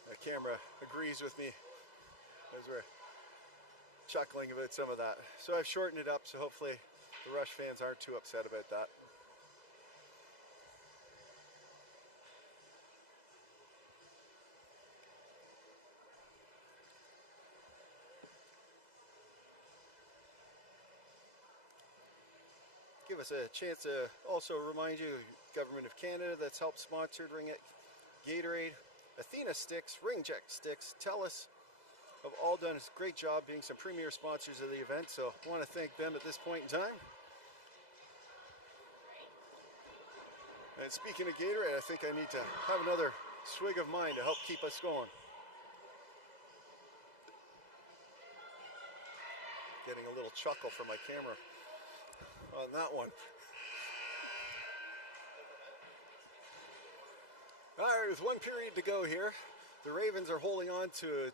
The camera agrees with me as we're chuckling about some of that. So I've shortened it up, so hopefully the Rush fans aren't too upset about that. Give us a chance to also remind you, Government of Canada that's helped sponsor Ring It, Gatorade, Athena Sticks, Ring Check Sticks, TELUS have all done a great job being some premier sponsors of the event, so I want to thank them at this point in time. And speaking of Gatorade, I think I need to have another swig of mine to help keep us going. Getting a little chuckle from my camera on that one. All right, with 1 period to go here, the Ravens are holding on to a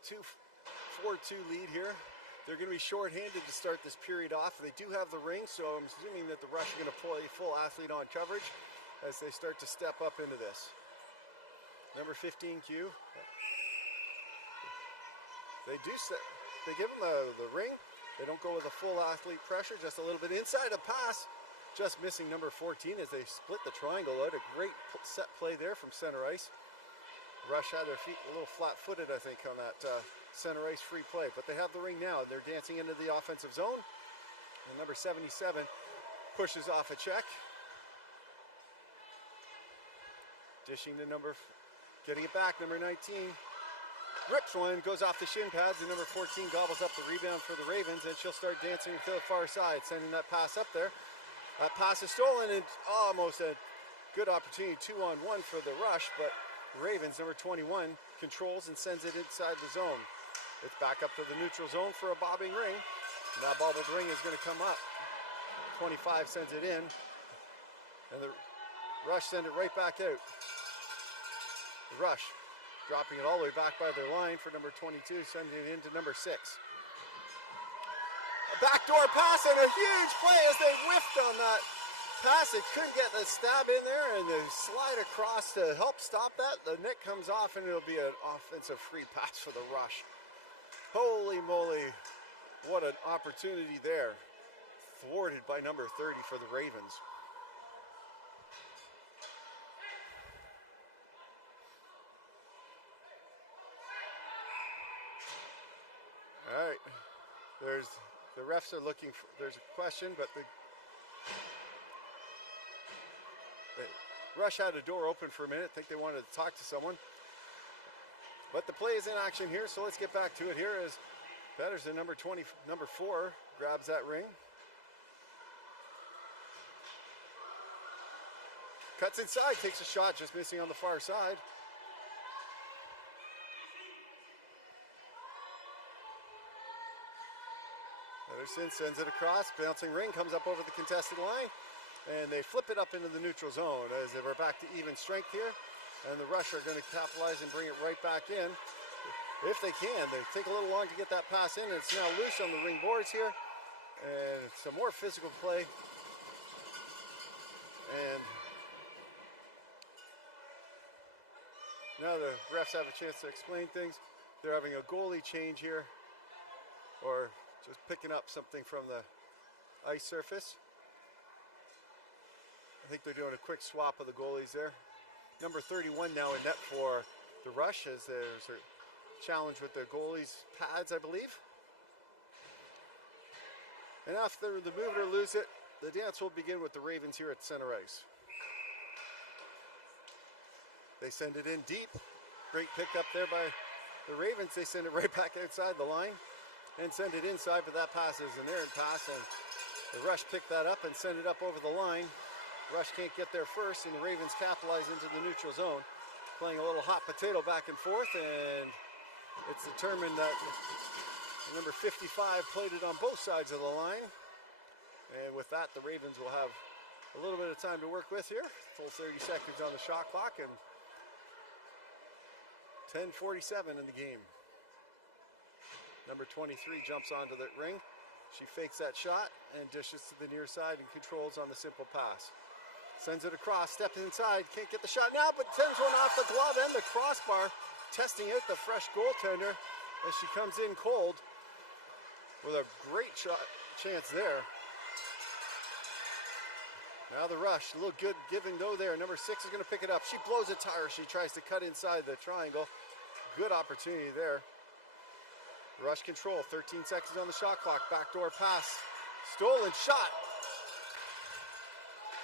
4-2 lead here. They're going to be shorthanded to start this period off. They do have the ring, so I'm assuming that the Rush are going to play full athlete on coverage as they start to step up into this. Number 15 Q. They give them the ring. They don't go with a full athlete pressure, just a little bit inside a pass. Just missing number 14 as they split the triangle out. A great set play there from center ice. Rush had their feet a little flat-footed, I think, on that center ice free play. But they have the ring now. They're dancing into the offensive zone. And number 77 pushes off a check. Dishing to getting it back, number 19. Rips one, goes off the shin pads, and number 14 gobbles up the rebound for the Ravens, and she'll start dancing to the far side, sending that pass up there. That pass is stolen, and almost a good opportunity 2-on-1 for the Rush, but Ravens, number 21, controls and sends it inside the zone. It's back up to the neutral zone for a bobbing ring. That bobbled ring is going to come up. 25 sends it in, and the Rush send it right back out. The Rush dropping it all the way back by their line for number 22, sending it into number 6. A backdoor pass and a huge play as they whiffed on that pass. They couldn't get the stab in there, and they slide across to help stop that. The net comes off, and it'll be an offensive free pass for the Rush. Holy moly, what an opportunity there. Thwarted by number 30 for the Ravens. All right, the refs are looking for, there's a question, but the Rush had a door open for a minute. I think they wanted to talk to someone. But the play is in action here, so let's get back to it here as Pedersen, number 4, grabs that ring. Cuts inside, takes a shot, just missing on the far side. Anderson sends it across, bouncing ring, comes up over the contested line, and they flip it up into the neutral zone as we're back to even strength here. And the Rush are going to capitalize and bring it right back in. If they can, they take a little long to get that pass in, and it's now loose on the ring boards here. And some more physical play. And now the refs have a chance to explain things. They're having a goalie change here, or just picking up something from the ice surface. I think they're doing a quick swap of the goalies there. Number 31 now in net for the Rush, as there's a challenge with the goalies' pads, I believe. And after the move it or lose it, the dance will begin with the Ravens here at center ice. They send it in deep. Great pickup there by the Ravens. They send it right back outside the line and send it inside, but that pass is an errant pass, and the Rush pick that up and send it up over the line. Rush can't get there first, and the Ravens capitalize into the neutral zone, playing a little hot potato back and forth, and it's determined that number 55 played it on both sides of the line. And with that, the Ravens will have a little bit of time to work with here. Full 30 seconds on the shot clock, and 10:47 in the game. Number 23 jumps onto the ring. She fakes that shot and dishes to the near side and controls on the simple pass. Sends it across, steps inside, can't get the shot now, but sends one off the glove and the crossbar, testing out the fresh goaltender as she comes in cold with a great shot chance there. Now the Rush, a little good giving though there. Number 6 is going to pick it up. She blows a tire. She tries to cut inside the triangle. Good opportunity there. Rush control, 13 seconds on the shot clock. Backdoor pass, stolen shot.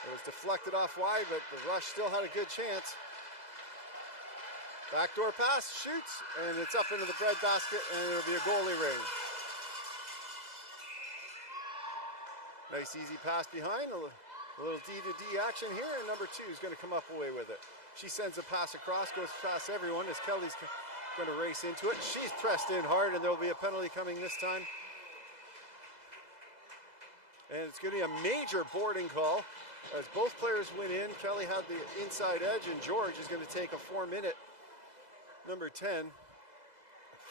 It was deflected off wide, but the Rush still had a good chance. Backdoor pass, shoots, and it's up into the breadbasket, and it'll be a goalie ring. Nice easy pass behind, a little D-to-D action here, and number 2 is going to come up away with it. She sends a pass across, goes past everyone as Kelly's going to race into it. She's pressed in hard, and there will be a penalty coming this time. And it's going to be a major boarding call as both players went in. Kelly had the inside edge, and George is going to take a 4-minute, number 10,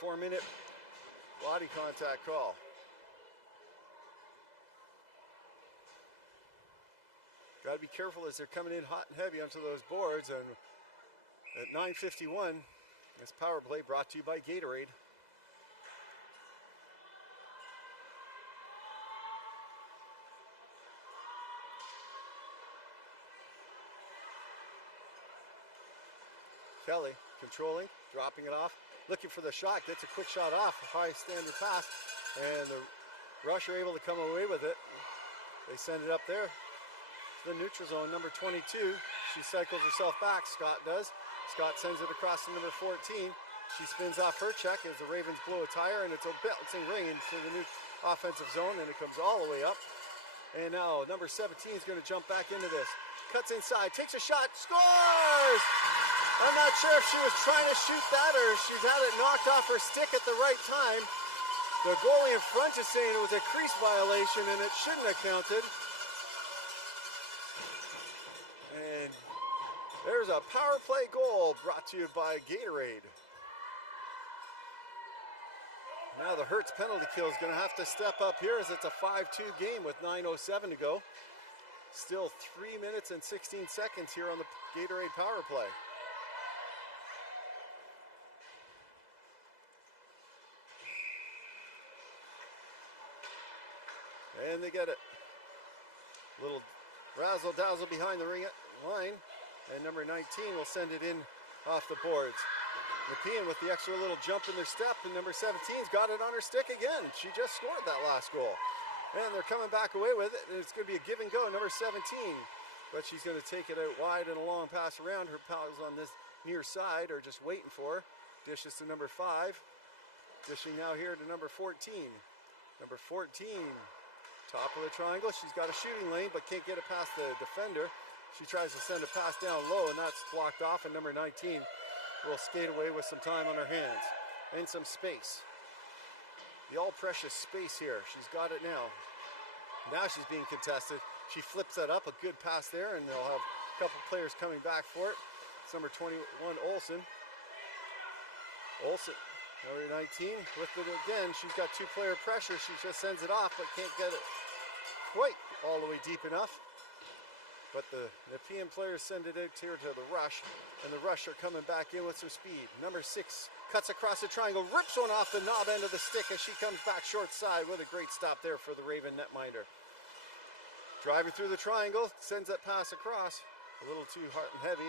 4-minute body contact call. Got to be careful as they're coming in hot and heavy onto those boards. And at 9:51, this power play brought to you by Gatorade. Kelly controlling, dropping it off, looking for the shot, gets a quick shot off, a high standard pass, and the Rush are able to come away with it. They send it up there to the neutral zone. Number 22, she cycles herself back, Scott does. Scott sends it across to number 14. She spins off her check as the Ravens blow a tire, and it's a bouncing ring into the new offensive zone, and it comes all the way up. And now number 17 is going to jump back into this. Cuts inside, takes a shot, scores! I'm not sure if she was trying to shoot that or she's had it knocked off her stick at the right time. The goalie in front is saying it was a crease violation and it shouldn't have counted. And there's a power play goal brought to you by Gatorade. Now the Hertz penalty kill is going to have to step up here as it's a 5-2 game with 9:07 to go. Still 3 minutes and 16 seconds here on the Gatorade power play. And they get it. Little razzle-dazzle behind the ring line. And number 19 will send it in off the boards. Nepean with the extra little jump in their step, and number 17's got it on her stick again. She just scored that last goal. And they're coming back away with it, and it's going to be a give and go, number 17. But she's going to take it out wide and a long pass around. Her pals on this near side are just waiting for her. Dishes to number 5. Dishing now here to number 14. Number 14, top of the triangle. She's got a shooting lane, but can't get it past the defender. She tries to send a pass down low, and that's blocked off, and number 19 will skate away with some time on her hands and some space. the all-precious space here. She's got it now. Now she's being contested. She flips that up, a good pass there, and they'll have a couple players coming back for it. It's number 21, Olsen. Olsen, number 19, with it again. She's got two-player pressure. She just sends it off, but can't get it quite all the way deep enough. But the Nepean players send it out here to the Rush, and the Rush are coming back in with some speed. Number 6 cuts across the triangle, rips one off the knob end of the stick as she comes back short side with a great stop there for the Raven netminder. Driving through the triangle, sends that pass across. A little too hard and heavy,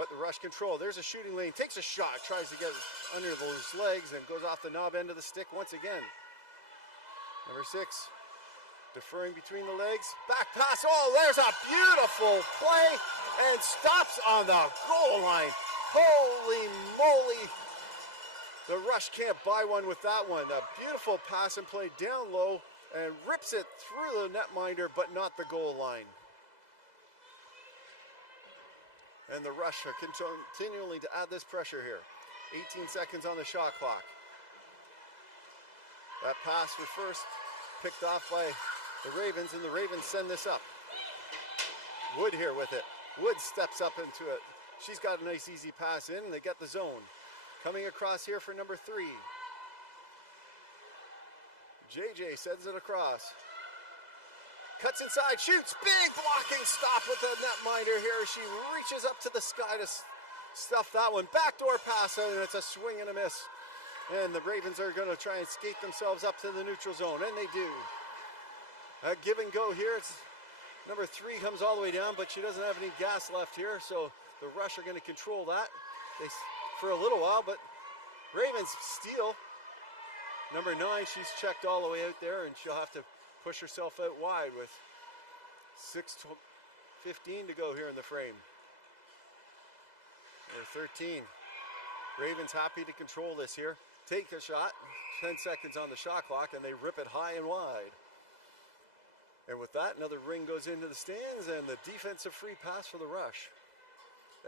but the Rush control. There's a shooting lane, takes a shot, tries to get under those legs and goes off the knob end of the stick once again. Number 6. Deferring between the legs, back pass, oh, there's a beautiful play, and stops on the goal line. Holy moly, the Rush can't buy one with that one. A beautiful pass and play down low, and rips it through the netminder, but not the goal line. And the Rush are continuing to add this pressure here. 18 seconds on the shot clock. That pass was first picked off by the Ravens, and the Ravens send this up. Wood here with it. Wood steps up into it. She's got a nice easy pass in, and they get the zone. Coming across here for number 3. JJ sends it across. Cuts inside, shoots, big blocking stop with the netminder here. She reaches up to the sky to stuff that one. Backdoor pass, and it's a swing and a miss. And the Ravens are going to try and skate themselves up to the neutral zone, and they do. A give and go here. It's number 3 comes all the way down, but she doesn't have any gas left here, so the Rush are going to control that for a little while, but Ravens steal. Number 9, she's checked all the way out there, and she'll have to push herself out wide with 6:15 to go here in the frame. Number 13. Ravens happy to control this here. Take a shot, 10 seconds on the shot clock, and they rip it high and wide. And with that, another ring goes into the stands, and the defensive free pass for the Rush.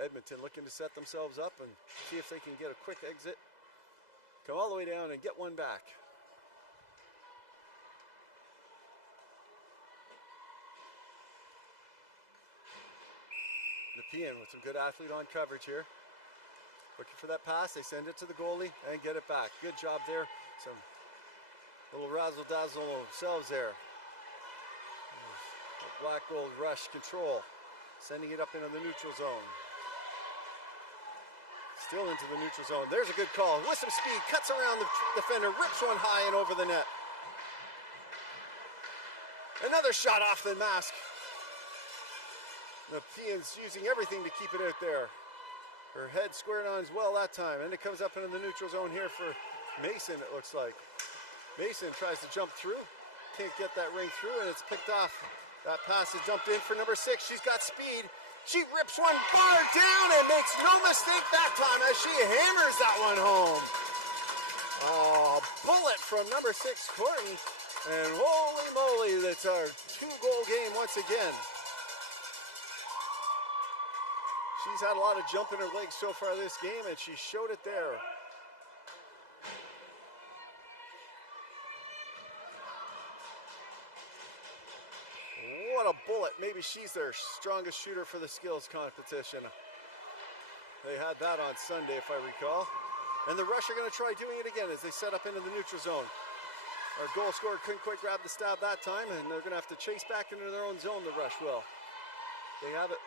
Edmonton looking to set themselves up and see if they can get a quick exit. Come all the way down and get one back. Nepean with some good athlete on coverage here. Looking for that pass, they send it to the goalie and get it back. Good job there. Some little razzle-dazzle themselves there. Black Gold Rush control, sending it up into the neutral zone. Still into the neutral zone. There's a good call. With some speed, cuts around the defender, rips one high and over the net. Another shot off the mask. Nepean's using everything to keep it out there. Her head squared on as well that time, and it comes up into the neutral zone here for Mason, it looks like. Mason tries to jump through, can't get that ring through, and it's picked off. That pass is dumped in for number 6. She's got speed. She rips one bar down and makes no mistake that time as she hammers that one home. Oh, a bullet from number 6, Courtney. And holy moly, that's our 2-goal game once again. She's had a lot of jump in her legs so far this game, and she showed it there. What a bullet. Maybe she's their strongest shooter for the skills competition. They had that on Sunday, if I recall. And the Rush are going to try doing it again as they set up into the neutral zone. Our goal scorer couldn't quite grab the stab that time, and they're going to have to chase back into their own zone, the Rush will. They have it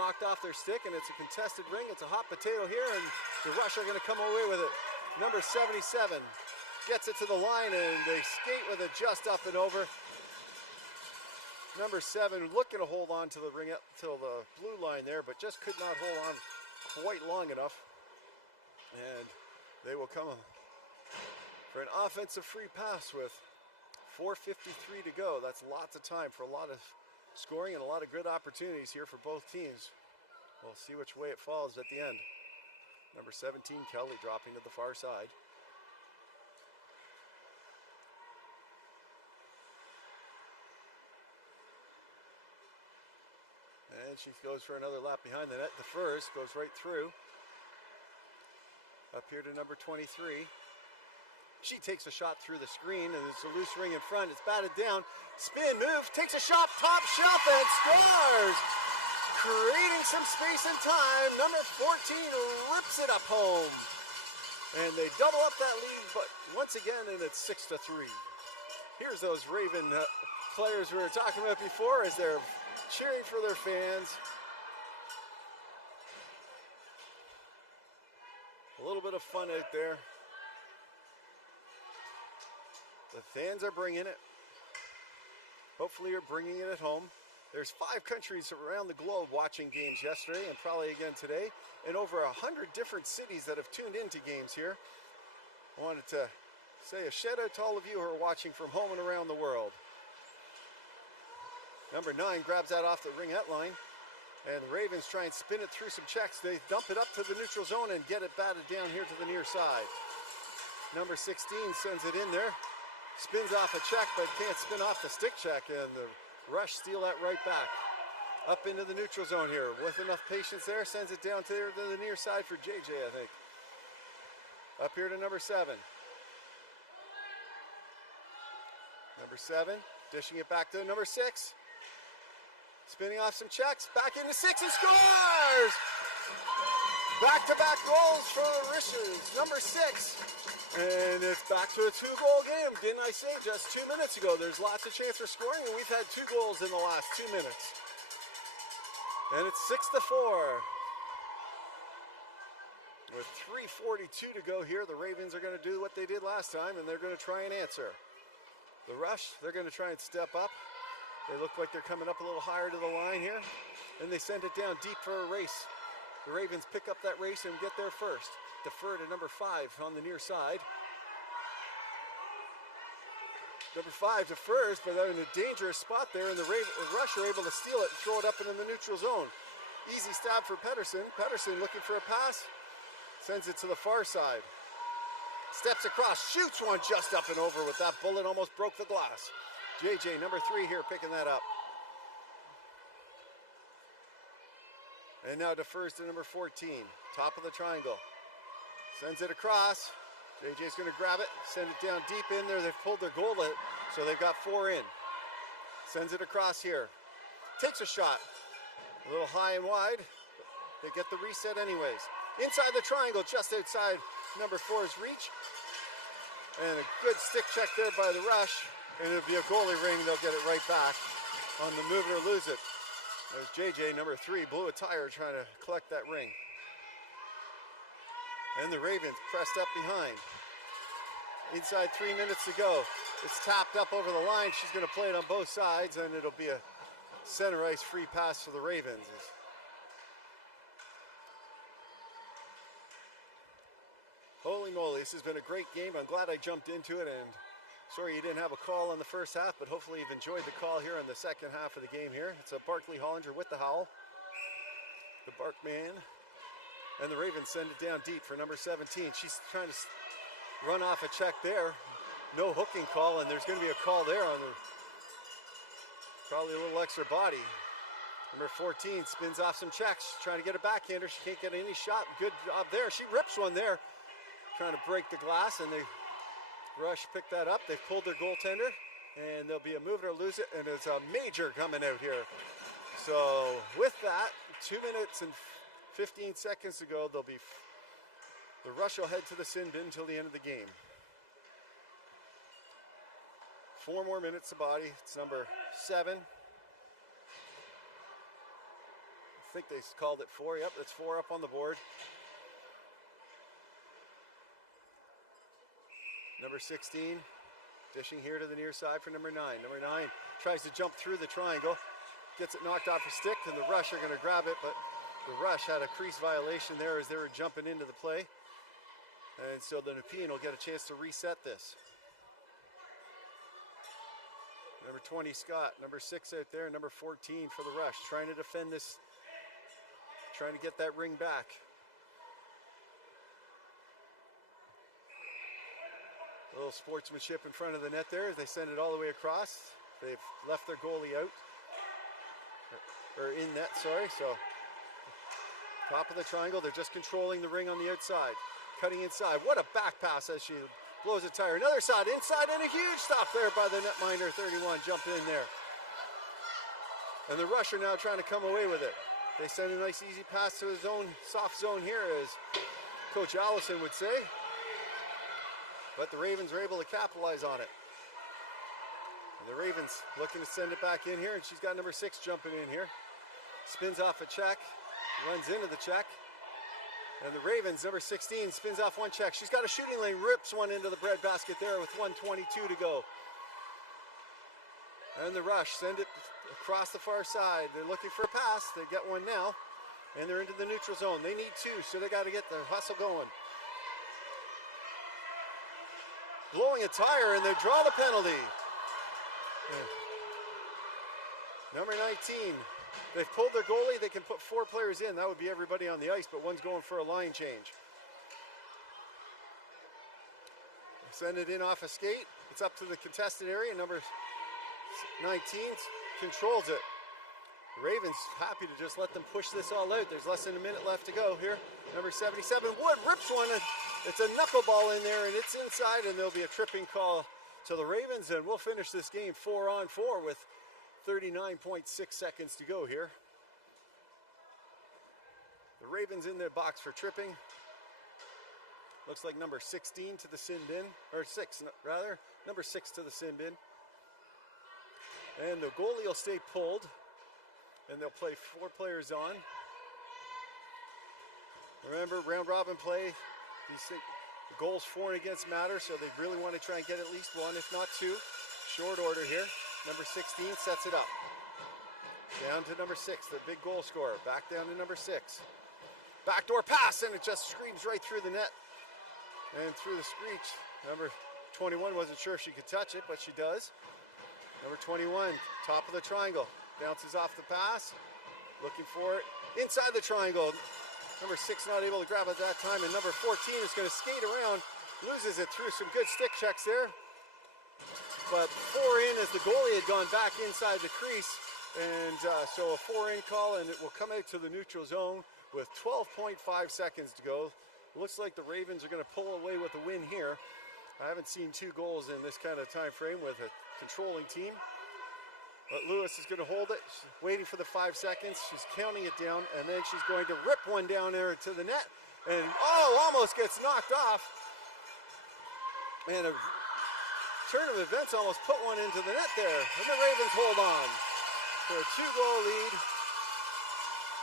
knocked off their stick, and it's a contested ring. It's a hot potato here, and the Rush are going to come away with it. Number 77 gets it to the line, and they skate with it just up and over. Number 7 looking to hold on to the ring up till the blue line there, but just could not hold on quite long enough. And they will come for an offensive free pass with 4:53 to go. That's lots of time for a lot of scoring and a lot of good opportunities here for both teams. We'll see which way it falls at the end. Number 17, Kelly, dropping to the far side. And she goes for another lap behind the net. The first goes right through. Up here to number 23. She takes a shot through the screen, and it's a loose ring in front. It's batted down. Spin, move, takes a shot, top shelf, and scores! Creating some space and time. Number 14 rips it up home. And they double up that lead, but once again, and it's 6-3. Here's those Raven players we were talking about before as they're cheering for their fans. A little bit of fun out there. The fans are bringing it. Hopefully you're bringing it at home. There's 5 countries around the globe watching games yesterday and probably again today, and over 100 different cities that have tuned into games here. I wanted to say a shout out to all of you who are watching from home and around the world. Number 9 grabs that off the ringette line, and the Ravens try and spin it through some checks. They dump it up to the neutral zone and get it batted down here to the near side. Number 16 sends it in there, spins off a check but can't spin off the stick check, and the Rush steal that right back. Up into the neutral zone here with enough patience there, sends it down to the near side for JJ, I think. Up here to number 7. Number 7, dishing it back to number 6. Spinning off some checks, back into 6 and scores! Back-to-back goals for the Rishers, number 6. And it's back to a 2-goal game. Didn't I say just 2 minutes ago? There's lots of chance for scoring, and we've had 2 goals in the last 2 minutes. And it's 6-4. With 3:42 to go here, the Ravens are going to do what they did last time, and they're going to try and answer. The Rush, they're going to try and step up. They look like they're coming up a little higher to the line here, and they send it down deep for a race. The Ravens pick up that race and get there first. Defer to number 5 on the near side. Number 5 defers, but they're in a dangerous spot there, and the Rush are able to steal it and throw it up into the neutral zone. Easy stab for Pedersen. Pedersen looking for a pass. Sends it to the far side. Steps across, shoots one just up and over with that bullet, almost broke the glass. JJ, number 3 here, picking that up. And now defers to number 14, top of the triangle. Sends it across. JJ's going to grab it, send it down deep in there. They've pulled their goal, so they've got 4 in. Sends it across here. Takes a shot. A little high and wide. They get the reset anyways. Inside the triangle, just outside number 4's reach. And a good stick check there by the Rush. And it'll be a goalie ring. They'll get it right back on the move it or lose it. There's JJ, number 3, blew a tire trying to collect that ring. And the Ravens pressed up behind. Inside 3 minutes to go. It's tapped up over the line. She's going to play it on both sides, and it'll be a center ice free pass for the Ravens. Holy moly, this has been a great game. I'm glad I jumped into it, and sorry you didn't have a call on the first half, but hopefully you've enjoyed the call here in the second half of the game here. It's a Barkley Hollinger with the howl. The Bark man. And the Ravens send it down deep for number 17. She's trying to run off a check there. No hooking call, and there's going to be a call there on her. Probably a little extra body. Number 14 spins off some checks, trying to get a backhander. She can't get any shot. Good job there. She rips one there, trying to break the glass, and they Rush picked that up. They've pulled their goaltender, and there'll be a move it or lose it, and it's a major coming out here. So with that, 2 minutes and 15 seconds to go, the Rush will head to the sin bin until the end of the game. 4 more minutes to body. It's number 7. I think they called it 4. Yep, that's 4 up on the board. Number 16, dishing here to the near side for number 9. Number 9 tries to jump through the triangle, gets it knocked off her stick, and the Rush are going to grab it, but the Rush had a crease violation there as they were jumping into the play. And so the Nepean will get a chance to reset this. Number 20, Scott. Number 6 out there. Number 14 for the Rush. Trying to defend this. Trying to get that ring back. A little sportsmanship in front of the net there as they send it all the way across. They've left their goalie out. Or in net, sorry. So top of the triangle. They're just controlling the ring on the outside. Cutting inside. What a back pass as she blows a tire. Another side, inside, and a huge stop there by the netminder, 31, jump in there. And the Rush are now trying to come away with it. They send a nice easy pass to his zone, soft zone here, as Coach Allison would say. But the Ravens are able to capitalize on it. And the Ravens looking to send it back in here, and she's got number 6 jumping in here. Spins off a check, runs into the check. And the Ravens, number 16, spins off one check. She's got a shooting lane, rips one into the breadbasket there with 1:22 to go. And the Rush send it across the far side. They're looking for a pass. They get one now. And they're into the neutral zone. They need 2, so they got to get the hustle going. Blowing a tire, and they draw the penalty. Yeah. Number 19. They've pulled their goalie. They can put 4 players in. That would be everybody on the ice, but one's going for a line change. Send it in off a skate. It's up to the contested area. Number 19 controls it. The Ravens happy to just let them push this all out. There's less than a minute left to go here. Number 77, Wood rips one. And it's a knuckleball in there, and it's inside, and there'll be a tripping call to the Ravens, and we'll finish this game 4-on-4 with 39.6 seconds to go here. The Ravens in their box for tripping. Looks like number 16 to the sin bin, or 6 rather, number 6 to the sin bin. And the goalie will stay pulled, and they'll play 4 players on. Remember, round robin play, the goals for and against matter, so they really want to try and get at least 1, if not 2. Short order here. Number 16 sets it up. Down to number 6, the big goal scorer. Back down to number 6. Backdoor pass, and it just screams right through the net. And through the screech. Number 21 wasn't sure if she could touch it, but she does. Number 21, top of the triangle. Bounces off the pass. Looking for it. Inside the triangle. Number 6 not able to grab it that time. And number 14 is going to skate around. Loses it through some good stick checks there. But 4 in as the goalie had gone back inside the crease. And so a 4 in call, and it will come out to the neutral zone with 12.5 seconds to go. Looks like the Ravens are going to pull away with a win here. I haven't seen 2 goals in this kind of time frame with a controlling team. But Lewis is going to hold it. She's waiting for the 5 seconds. She's counting it down, and then she's going to rip one down there to the net. And almost gets knocked off. And a turn of events almost put one into the net there. And the Ravens hold on for a 2-goal lead.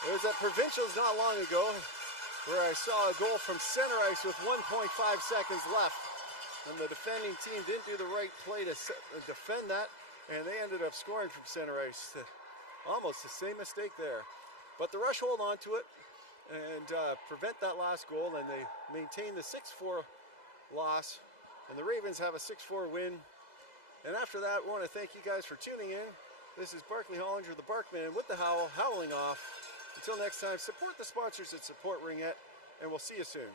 There was at provincials not long ago where I saw a goal from center ice with 1.5 seconds left. And the defending team didn't do the right play to defend that. And they ended up scoring from center ice. Almost the same mistake there. But the Rush hold on to it and prevent that last goal. And they maintain the 6-4 loss. And the Ravens have a 6-4 win. And after that, we want to thank you guys for tuning in. This is Barkley Hollinger, the Barkman, with the howl, howling off. Until next time, support the sponsors that support Ringette, and we'll see you soon.